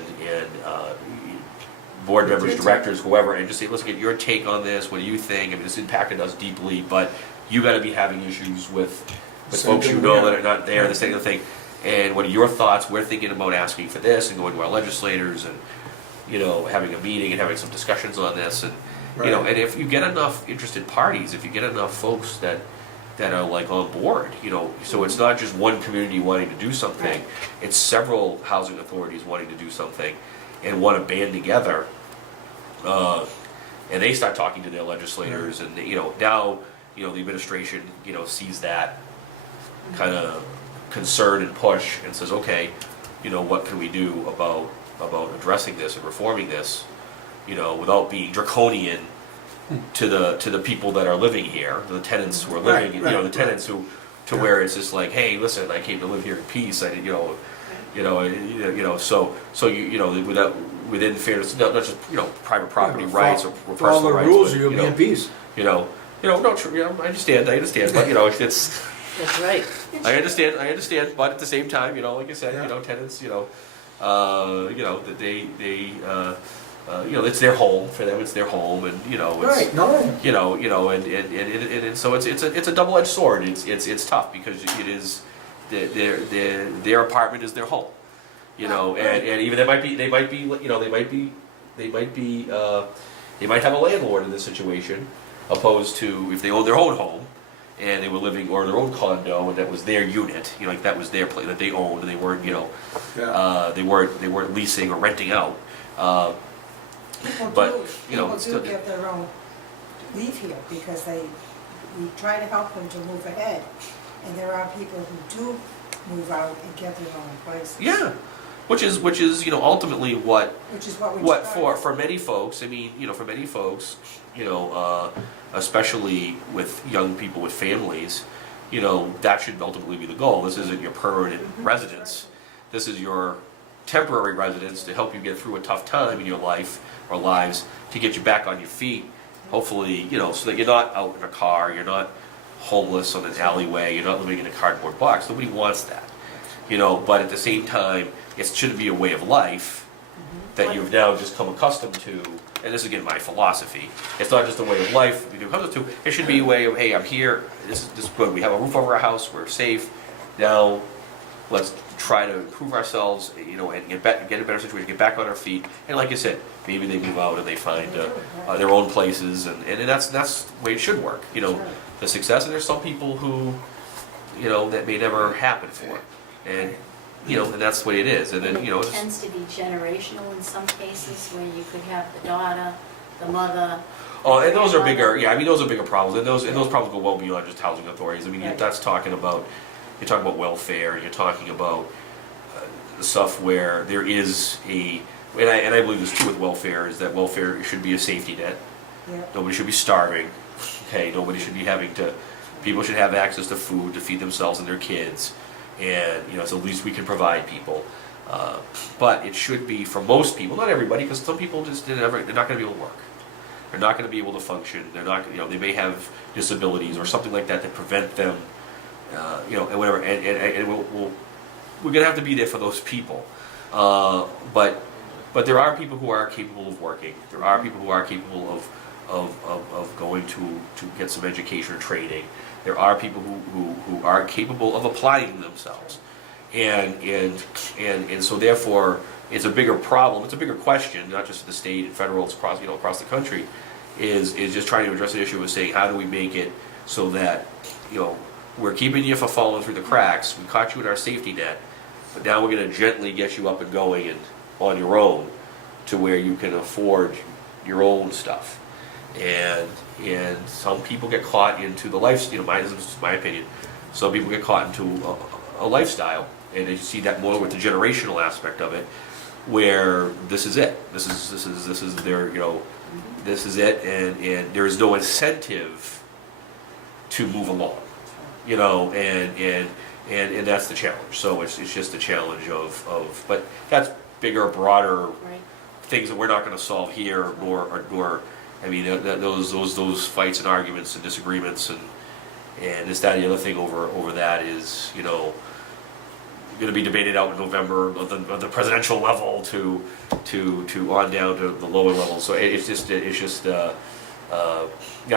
board members, directors, whoever, and just say, let's get your take on this. What do you think? I mean, this impacted us deeply, but you got to be having issues with folks you know that are not there, this kind of thing. And what are your thoughts? We're thinking about asking for this and going to our legislators and, you know, having a meeting and having some discussions on this. And, you know, Right. and if you get enough interested parties, if you get enough folks that are like on board, you know, so it's not just one community wanting to do something, it's several housing authorities wanting to do something and want to band together. And they start talking to their legislators and, you know, now, you know, the administration, you know, sees that kind of concern and push and says, okay, you know, what can we do about addressing this and reforming this, you know, without being draconian to the people that are living here, the tenants who are living, Right, you know, the right, tenants who, to Yeah. where it's just like, hey, listen, I came to live here in peace. I did, you know, so you know, within fairness, not just, you know, private property rights or For all personal the rights, rules, but, you'll you be know, in peace. you know, no, true, you know, I understand, but you know, it's. That's right. I understand, but at the same time, you know, like I said, Yeah. you know, tenants, you know, that they, you know, it's their home for them. It's their home, and you know, it's, Right, no. you know, and so it's a double-edged sword. It's tough because it is their apartment is their home, you know, and even they might be, you know, they might have a landlord in this situation, opposed to if they own their own home. And they were living, or their own condo, and that was their unit, you know, like that was their place that they owned, and they weren't, you know, Yeah. they weren't leasing or renting out. People But, do, you know, people still- do get their own, leave here because we try to help them to move ahead. And there are people who do move out and get their own places. Yeah, which is you know ultimately what Which is what we what try. for many folks. I mean, you know, for many folks, you know, especially with young people with families, you know, that should ultimately be the goal. This isn't your permanent residence. This is your temporary residence to help you get through a tough time in your life or lives, to get you back on your feet. Hopefully, you know, so that you're not out in a car, you're not homeless on an alleyway, you're not living in a cardboard box. Nobody wants that, you know. But at the same time, it shouldn't be a way of life that you've now just come accustomed to. And this is again my philosophy. It's not just a way of life you come to. It should be a way of, hey, I'm here. This is good. We have a roof over our house. We're safe. Now, let's try to improve ourselves, you know, and get in a better situation, get back on our feet. And like I said, maybe they move out and they find their own places, and that's the way it should work. You know, the success. And there's some people who, you know, that may never happen for, and you know, and that's the way it is. And then, you know, It tends to be generational in some cases, where you could have the daughter, the mother. oh, and those are bigger. Yeah, I mean, those are bigger problems, and those problems go well beyond just housing authorities. I mean, Right. that's talking about, you're talking about welfare. You're talking about stuff where there is and I believe this too with welfare, is that welfare should be a safety net. Yeah. Nobody should be starving. Okay, nobody should be having to. People should have access to food to feed themselves and their kids, and you know, it's the least we can provide people. But it should be for most people, not everybody, because some people just they're not going to be able to work. They're not going to be able to function. They're not, they may have disabilities or something like that prevent them, and whatever. And we're going to have to be there for those people. But there are people who are capable of working. There are people who are capable of going to get some education or training. There are people who are capable of applying themselves. And so therefore it's a bigger problem, it's a bigger question, not just at the state and federal, it's across the country, is just trying to address the issue of saying how do we make it so that, we're keeping you from falling through the cracks, we caught you in our safety net, but now we're going to gently get you up and going and on your own to where you can afford your own stuff. And some people get caught into the life, this is my opinion, some people get caught into a lifestyle, and you see that more with the generational aspect of it, where this is it. This is their, this is it, and there is no incentive to move along, and that's the challenge. So it's just a challenge of but that's bigger, broader things that we're not going to solve here, nor I mean those fights and arguments and disagreements and this, that, and the other thing over that is, going to be debated out in November of the presidential level to on down to the lower level. So it's just that's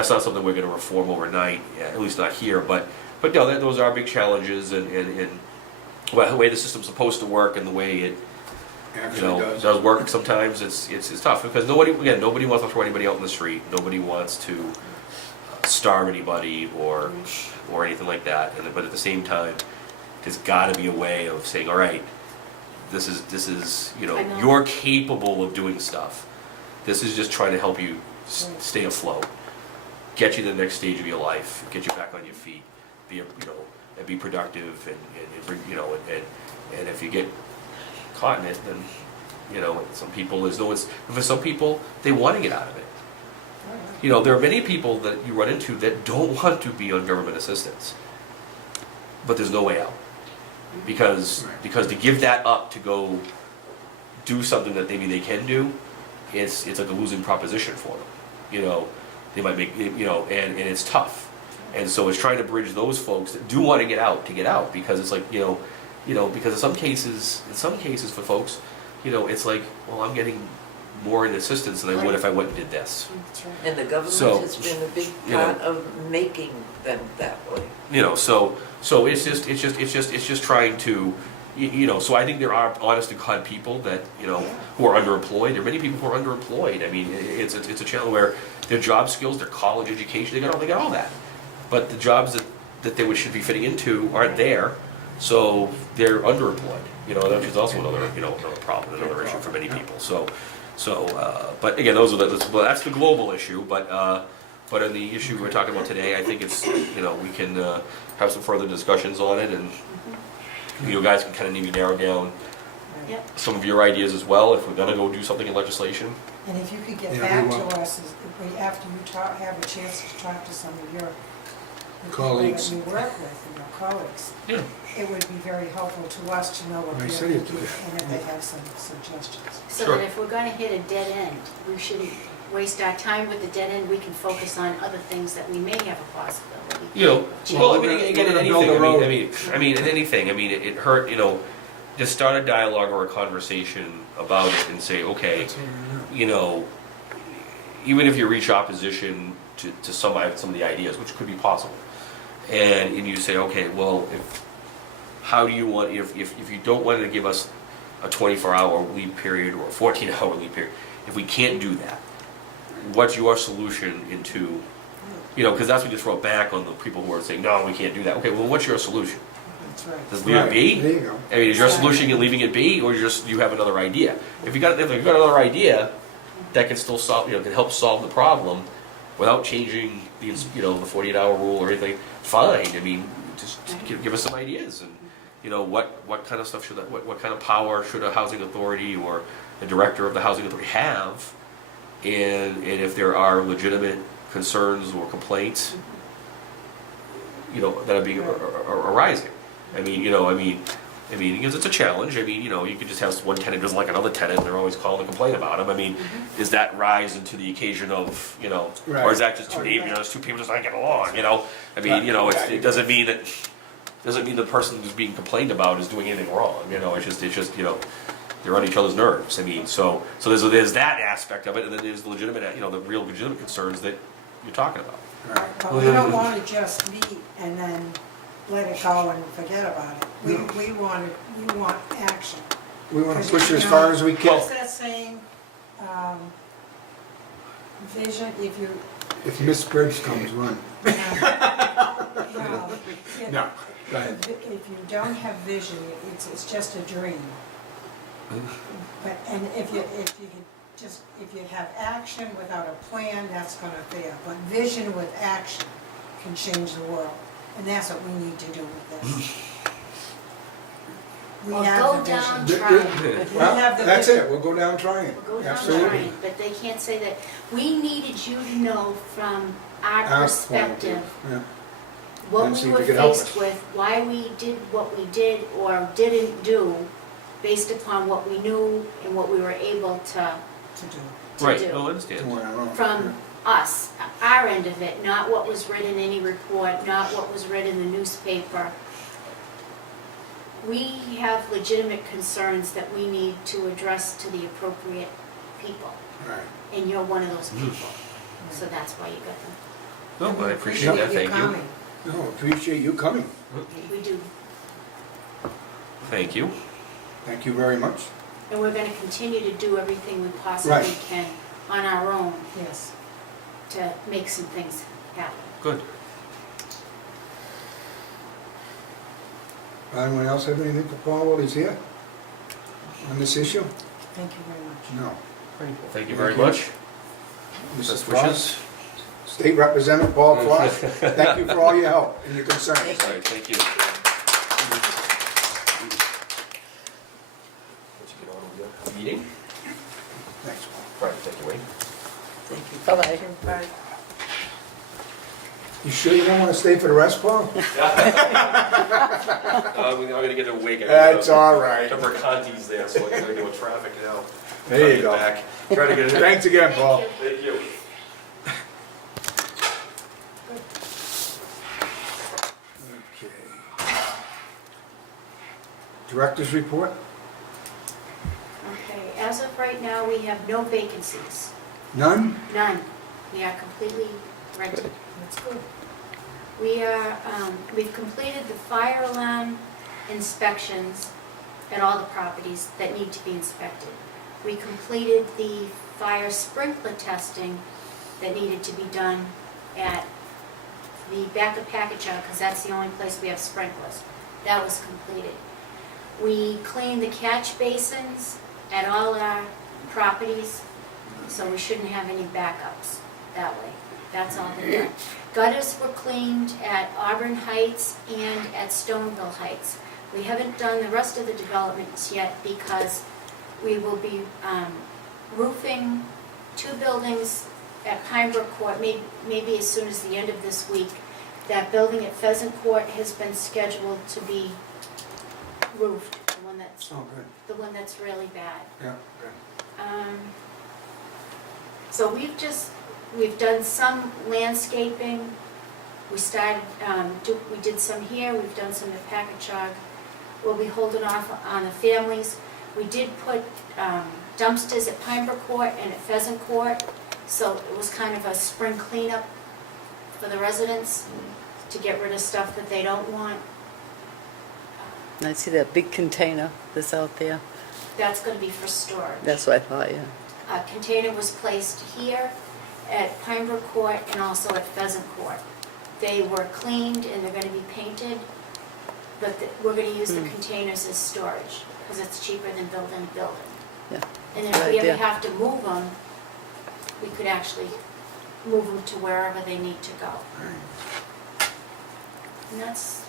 not something we're going to reform overnight, at least not here. But no, those are big challenges, and the way the system's supposed to work and the way it does work. Sometimes it's tough because nobody wants to throw anybody out in the street. Nobody wants to starve anybody or anything like that. But at the same time, there's got to be a way of saying, all right, this is you're capable of doing stuff. This is just trying to help you stay afloat, get you to the next stage of your life, get you back on your feet, and be productive, and if you get caught in it, then some people for some people they want to get out of it. There are many people that you run into that don't want to be on government assistance, but there's no way out. Because to give that up to go do something that maybe they can do, it's like a losing proposition for them. They might make and it's tough. And so it's trying to bridge those folks that do want to get out because it's like because in some cases for folks, it's like, well, I'm getting more in assistance than I would if I went and did this. And the government has been a big part of making them that way. So it's just trying to, So I think there are honest to God people that who are underemployed. There are many people who are underemployed. I mean, it's a challenge where their job skills, their college education, they got all that, but the jobs that they should be fitting into aren't there, so they're underemployed. That is also another problem, another issue for many people. But again, that's the global issue. But in the issue we're talking about today, I think it's we can have some further discussions on it, and you guys can kind of maybe narrow down some of your ideas as well if we're going to go do something in legislation. And if you could get back to us after you have a chance to talk to some of your colleagues that you work with and your colleagues, it would be very helpful to us to know what they're thinking and if they have some suggestions. So that if we're going to hit a dead end, we shouldn't waste our time with the dead end. We can focus on other things that we may have a possibility. Well, again, in anything. It hurt. Just start a dialogue or a conversation about it and say, okay, even if you reach opposition to some of the ideas, which could be possible, and you say, okay, well, how do you want if you don't want to give us a 24-hour leave period or a 14-hour leave period, if we can't do that, what's your solution into, because that's what you throw back on the people who are saying, no, we can't do that. Okay, well, what's your solution? That's right. Does leave it be? There you go. I mean, is your solution you leaving it be, or you have another idea? If you've got another idea that can still solve, can help solve the problem without changing the 48-hour rule or anything, fine. I mean, just give us some ideas, and what kind of stuff what kind of power should a housing authority or the director of the housing authority have, and if there are legitimate concerns or complaints, that are being arising. I mean, because it's a challenge. I mean, you know, you could just have one tenant doesn't like another tenant, and they're always calling to complain about them. I mean, does that rise into the occasion of, you know, or is that just two neighbors, you know, two people just not getting along, you know? I mean, you know, it doesn't mean that, doesn't mean the person who's being complained about is doing anything wrong, you know, it's just, you know, they're on each other's nerves. I mean, so there's that aspect of it, and then there's the legitimate, you know, the real legitimate concerns that you're talking about. Right. But we don't want to just meet and then let it go and forget about it. We want action. We want to push it as far as we can. What's that saying? Vision, if you, If Miss Briggs comes, run. no, No, go ahead. if you don't have vision, it's just a dream. But, and if you have action without a plan, that's gonna fail. But vision with action can change the world, and that's what we need to do with this. We Well, have go the down vision. trying. Well, have the that's vision. it, we'll go down trying. Go down Absolutely. trying, but they can't say that. We needed you to know from our Our point of view, perspective yeah. what And we see if were we could help faced us. with, why we did what we did or didn't do, based upon what we knew and what we were able to To do. Right, do. no, I understand. From us, our end of it, not what was read in any report, not what was read in the newspaper. We have legitimate concerns that we need to address to the appropriate people, Right. and you're one of those people. So that's why you got them. No, And I we appreciate that, thank you. coming. No, appreciate you coming. We do. Thank you. Thank you very much. And we're gonna continue to do everything we possibly Right. can on our own Yes. to make some things happen. Good. Anyone else have anything for Paul while he's here? On this issue? Thank you very much. No. Well, thank you very much. Mrs. Best Frost? wishes. State Representative Paul Frost, thank you for all your help and your concerns. All right, thank you. Let you get on with your meeting. Thanks, Paul. All right, thank you, Wayne. Thank you. Bye-bye. Bye. You sure you don't want to stay for the rest, Paul? I'm gonna get awake. That's all right. Remember Conti's there, so I gotta go with traffic now. There Try to you get go. back. Try to get it. Thanks again, Thank Paul. you. Thank you. Okay. Director's report? Okay, as of right now, we have no vacancies, None? none. We are completely rented. That's good. We've completed the fire alarm inspections at all the properties that need to be inspected. We completed the fire sprinkler testing that needed to be done at the back of package out, because that's the only place we have sprinklers. That was completed. We cleaned the catch basins at all our properties, so we shouldn't have any backups that way. That's all been done. Gutters were cleaned at Auburn Heights and at Stoneville Heights. We haven't done the rest of the developments yet because we will be roofing 2 buildings at Pinebrook Court, maybe as soon as the end of this week. That building at Pheasant Court has been scheduled to be roofed, Oh, good. the one that's really bad. Yeah, good. So we've done some landscaping. We did some here, we've done some at Packagug. We'll be holding off on the families. We did put dumpsters at Pinebrook Court and at Pheasant Court, so it was kind of a spring cleanup for the residents to get rid of stuff that they don't want. I see that big container that's out there. That's gonna be for storage. That's what I thought, yeah. A container was placed here at Pinebrook Court and also at Pheasant Court. They were cleaned and they're gonna be painted, but we're gonna use the containers as storage, because it's cheaper than building a building. Yeah. And then Good if we ever idea. have to move them, we could actually move them to wherever they need to go. And that's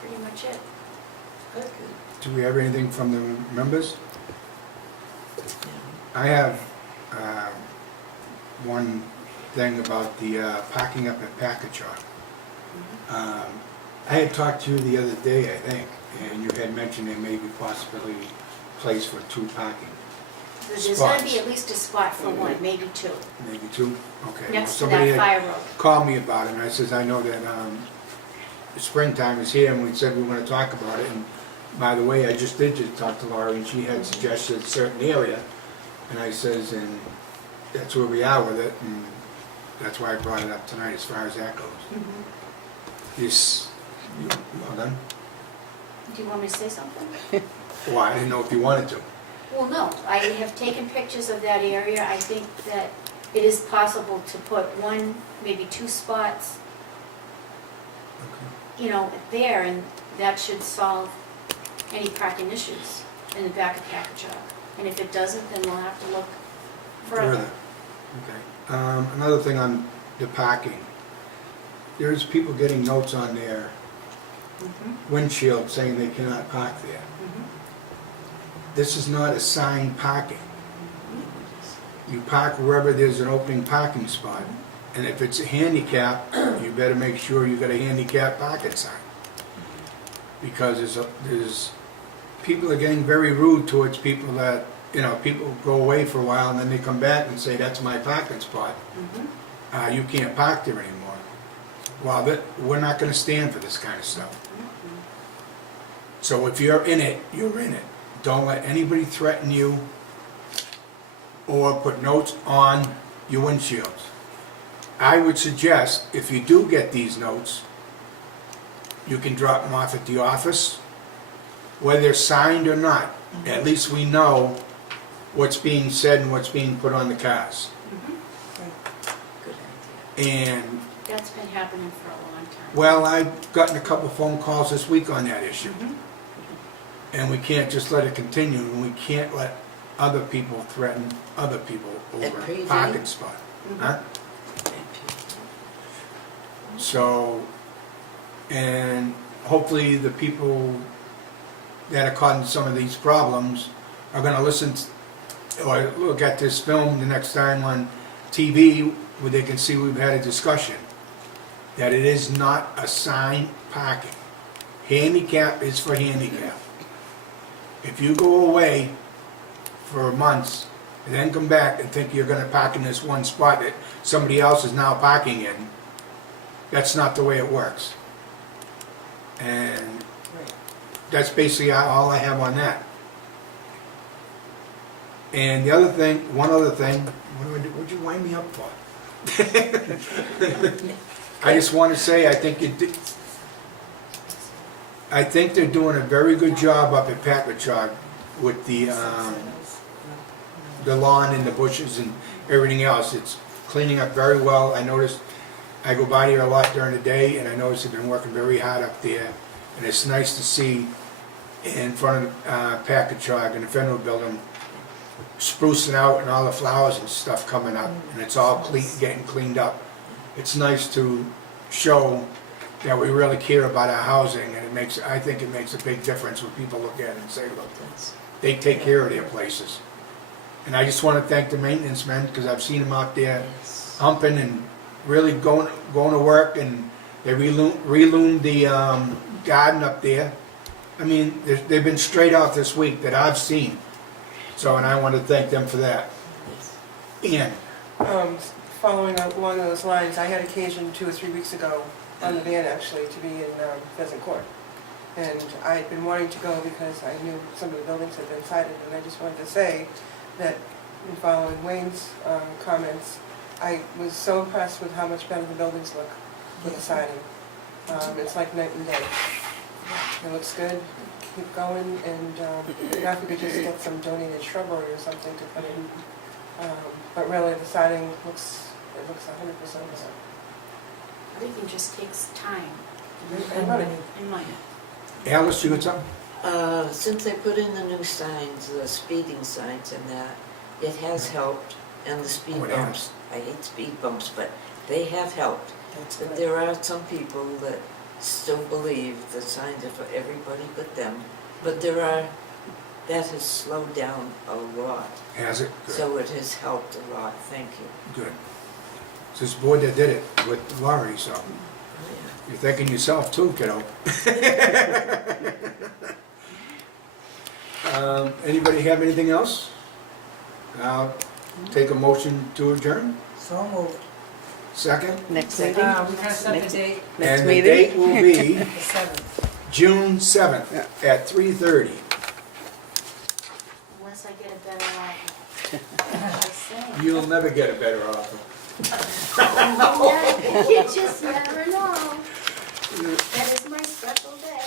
pretty much it. Do we have anything from the members? I have one thing about the parking up at Packagug. I had talked to you the other day, I think, And you had mentioned there may be possibly place for 2 parking, There's gonna be Spots. at least a spot for one, maybe 2, maybe 2? Okay. Well, next to somebody that had fire road. called me about it, and I says, I know that springtime is here, and we said we were gonna talk about it, and by the way, I just did just talk to Laurie, and she had suggested a certain area, and I says, and that's where we are with it, and that's why I brought it up tonight as far as that goes. Yes, you all done? Do you want me to say something? Well, I didn't know if you wanted to. Well, no, I have taken pictures of that area. I think that it is possible to put 1, maybe 2 spots, there, and that should solve any parking issues in the back of Packagug. And if it doesn't, then we'll have to look further. Okay. Another thing on the parking. There's people getting notes on their windshield saying they cannot park there. This is not assigned parking. You park wherever there's an open parking spot. And if it's a handicap, you better make sure you got a handicap parking sign. Because there's people are getting very rude towards people that, people go away for a while and then they come back and say, that's my parking spot. You can't park there anymore. Well, we're not gonna stand for this kind of stuff. So if you're in it, you're in it. Don't let anybody threaten you or put notes on your windshields. I would suggest, if you do get these notes, you can drop them off at the office, whether they're signed or not. At least we know what's being said and what's being put on the cars. Good idea. And, That's been happening for a long time. well, I've gotten a couple phone calls this week on that issue. And we can't just let it continue, and we can't let other people threaten other people over a crazy? parking spot. Huh? So, and hopefully the people that are causing some of these problems are gonna listen or look at this film the next time on TV where they can see we've had a discussion. That it is not assigned parking. Handicap is for handicap. If you go away for months and then come back and think you're gonna park in this one spot that somebody else is now parking in, that's not the way it works. And that's basically all I have on that. And the other thing, one other thing, what'd you wind me up for? I just want to say, I think they're doing a very good job up at Packagug with the lawn and the bushes and everything else. It's cleaning up very well. I noticed, I go by there a lot during the day, and I noticed they've been working very hard up there. And it's nice to see in front of Packagug and the Federal Building, sprucing out and all the flowers and stuff coming up, and it's all getting cleaned up. It's nice to show that we really care about our housing, and I think it makes a big difference when people look at it and say, look, they take care of their places. And I just want to thank the maintenance men, because I've seen them out there humping and really going to work, and they reloomed the garden up there. I mean, they've been straight off this week that I've seen. So, and I want to thank them for that. Ian? Following along those lines, I had occasion 2 or 3 weeks ago, on the van actually, to be in Pheasant Court. And I had been wanting to go because I knew some of the buildings had been cited, and I just wanted to say that in following Wayne's comments, I was so impressed with how much better the buildings look with the siding. It's like night and day. It looks good. Keep going, and if we could just get some donated shrubbery or something to put in. But really, the siding looks 100% good. Everything just takes time And money. and money. Alice, you got something? Since they put in the new signs, the speeding signs and that, it has helped, and the speed Oh, it has. bumps. I hate speed bumps, but they have helped. But there are some people that still believe the signs are for everybody but them. But that has slowed down a lot. Has it? Good. So it has helped a lot, thank you. Good. It's this board that did it with Laurie, so You're thinking yourself too, kiddo. Anybody have anything else? I'll take a motion to adjourn. So moved. Second? Next meeting? We gotta set the date, Next And the meeting? date will be the 7th. June 7th at 3:30. Unless I get a better offer. Just saying. You'll never get a better offer. You just never know. That is my special day.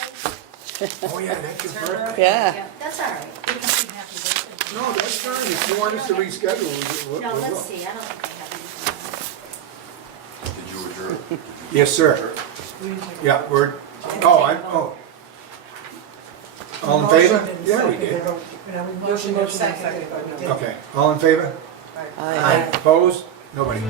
Oh, yeah, that's your birthday. Yeah. That's all right. We can sing happy birthday. No, that's fine. If you want us to reschedule, we'll. No, we'll let's go. see, I don't think I have anything. Did you adjourn? Yes, sir. Yeah, we're, oh. All in favor? Yeah, we did. Motion and second. Okay, all in favor? Aye. Opposed? Nobody.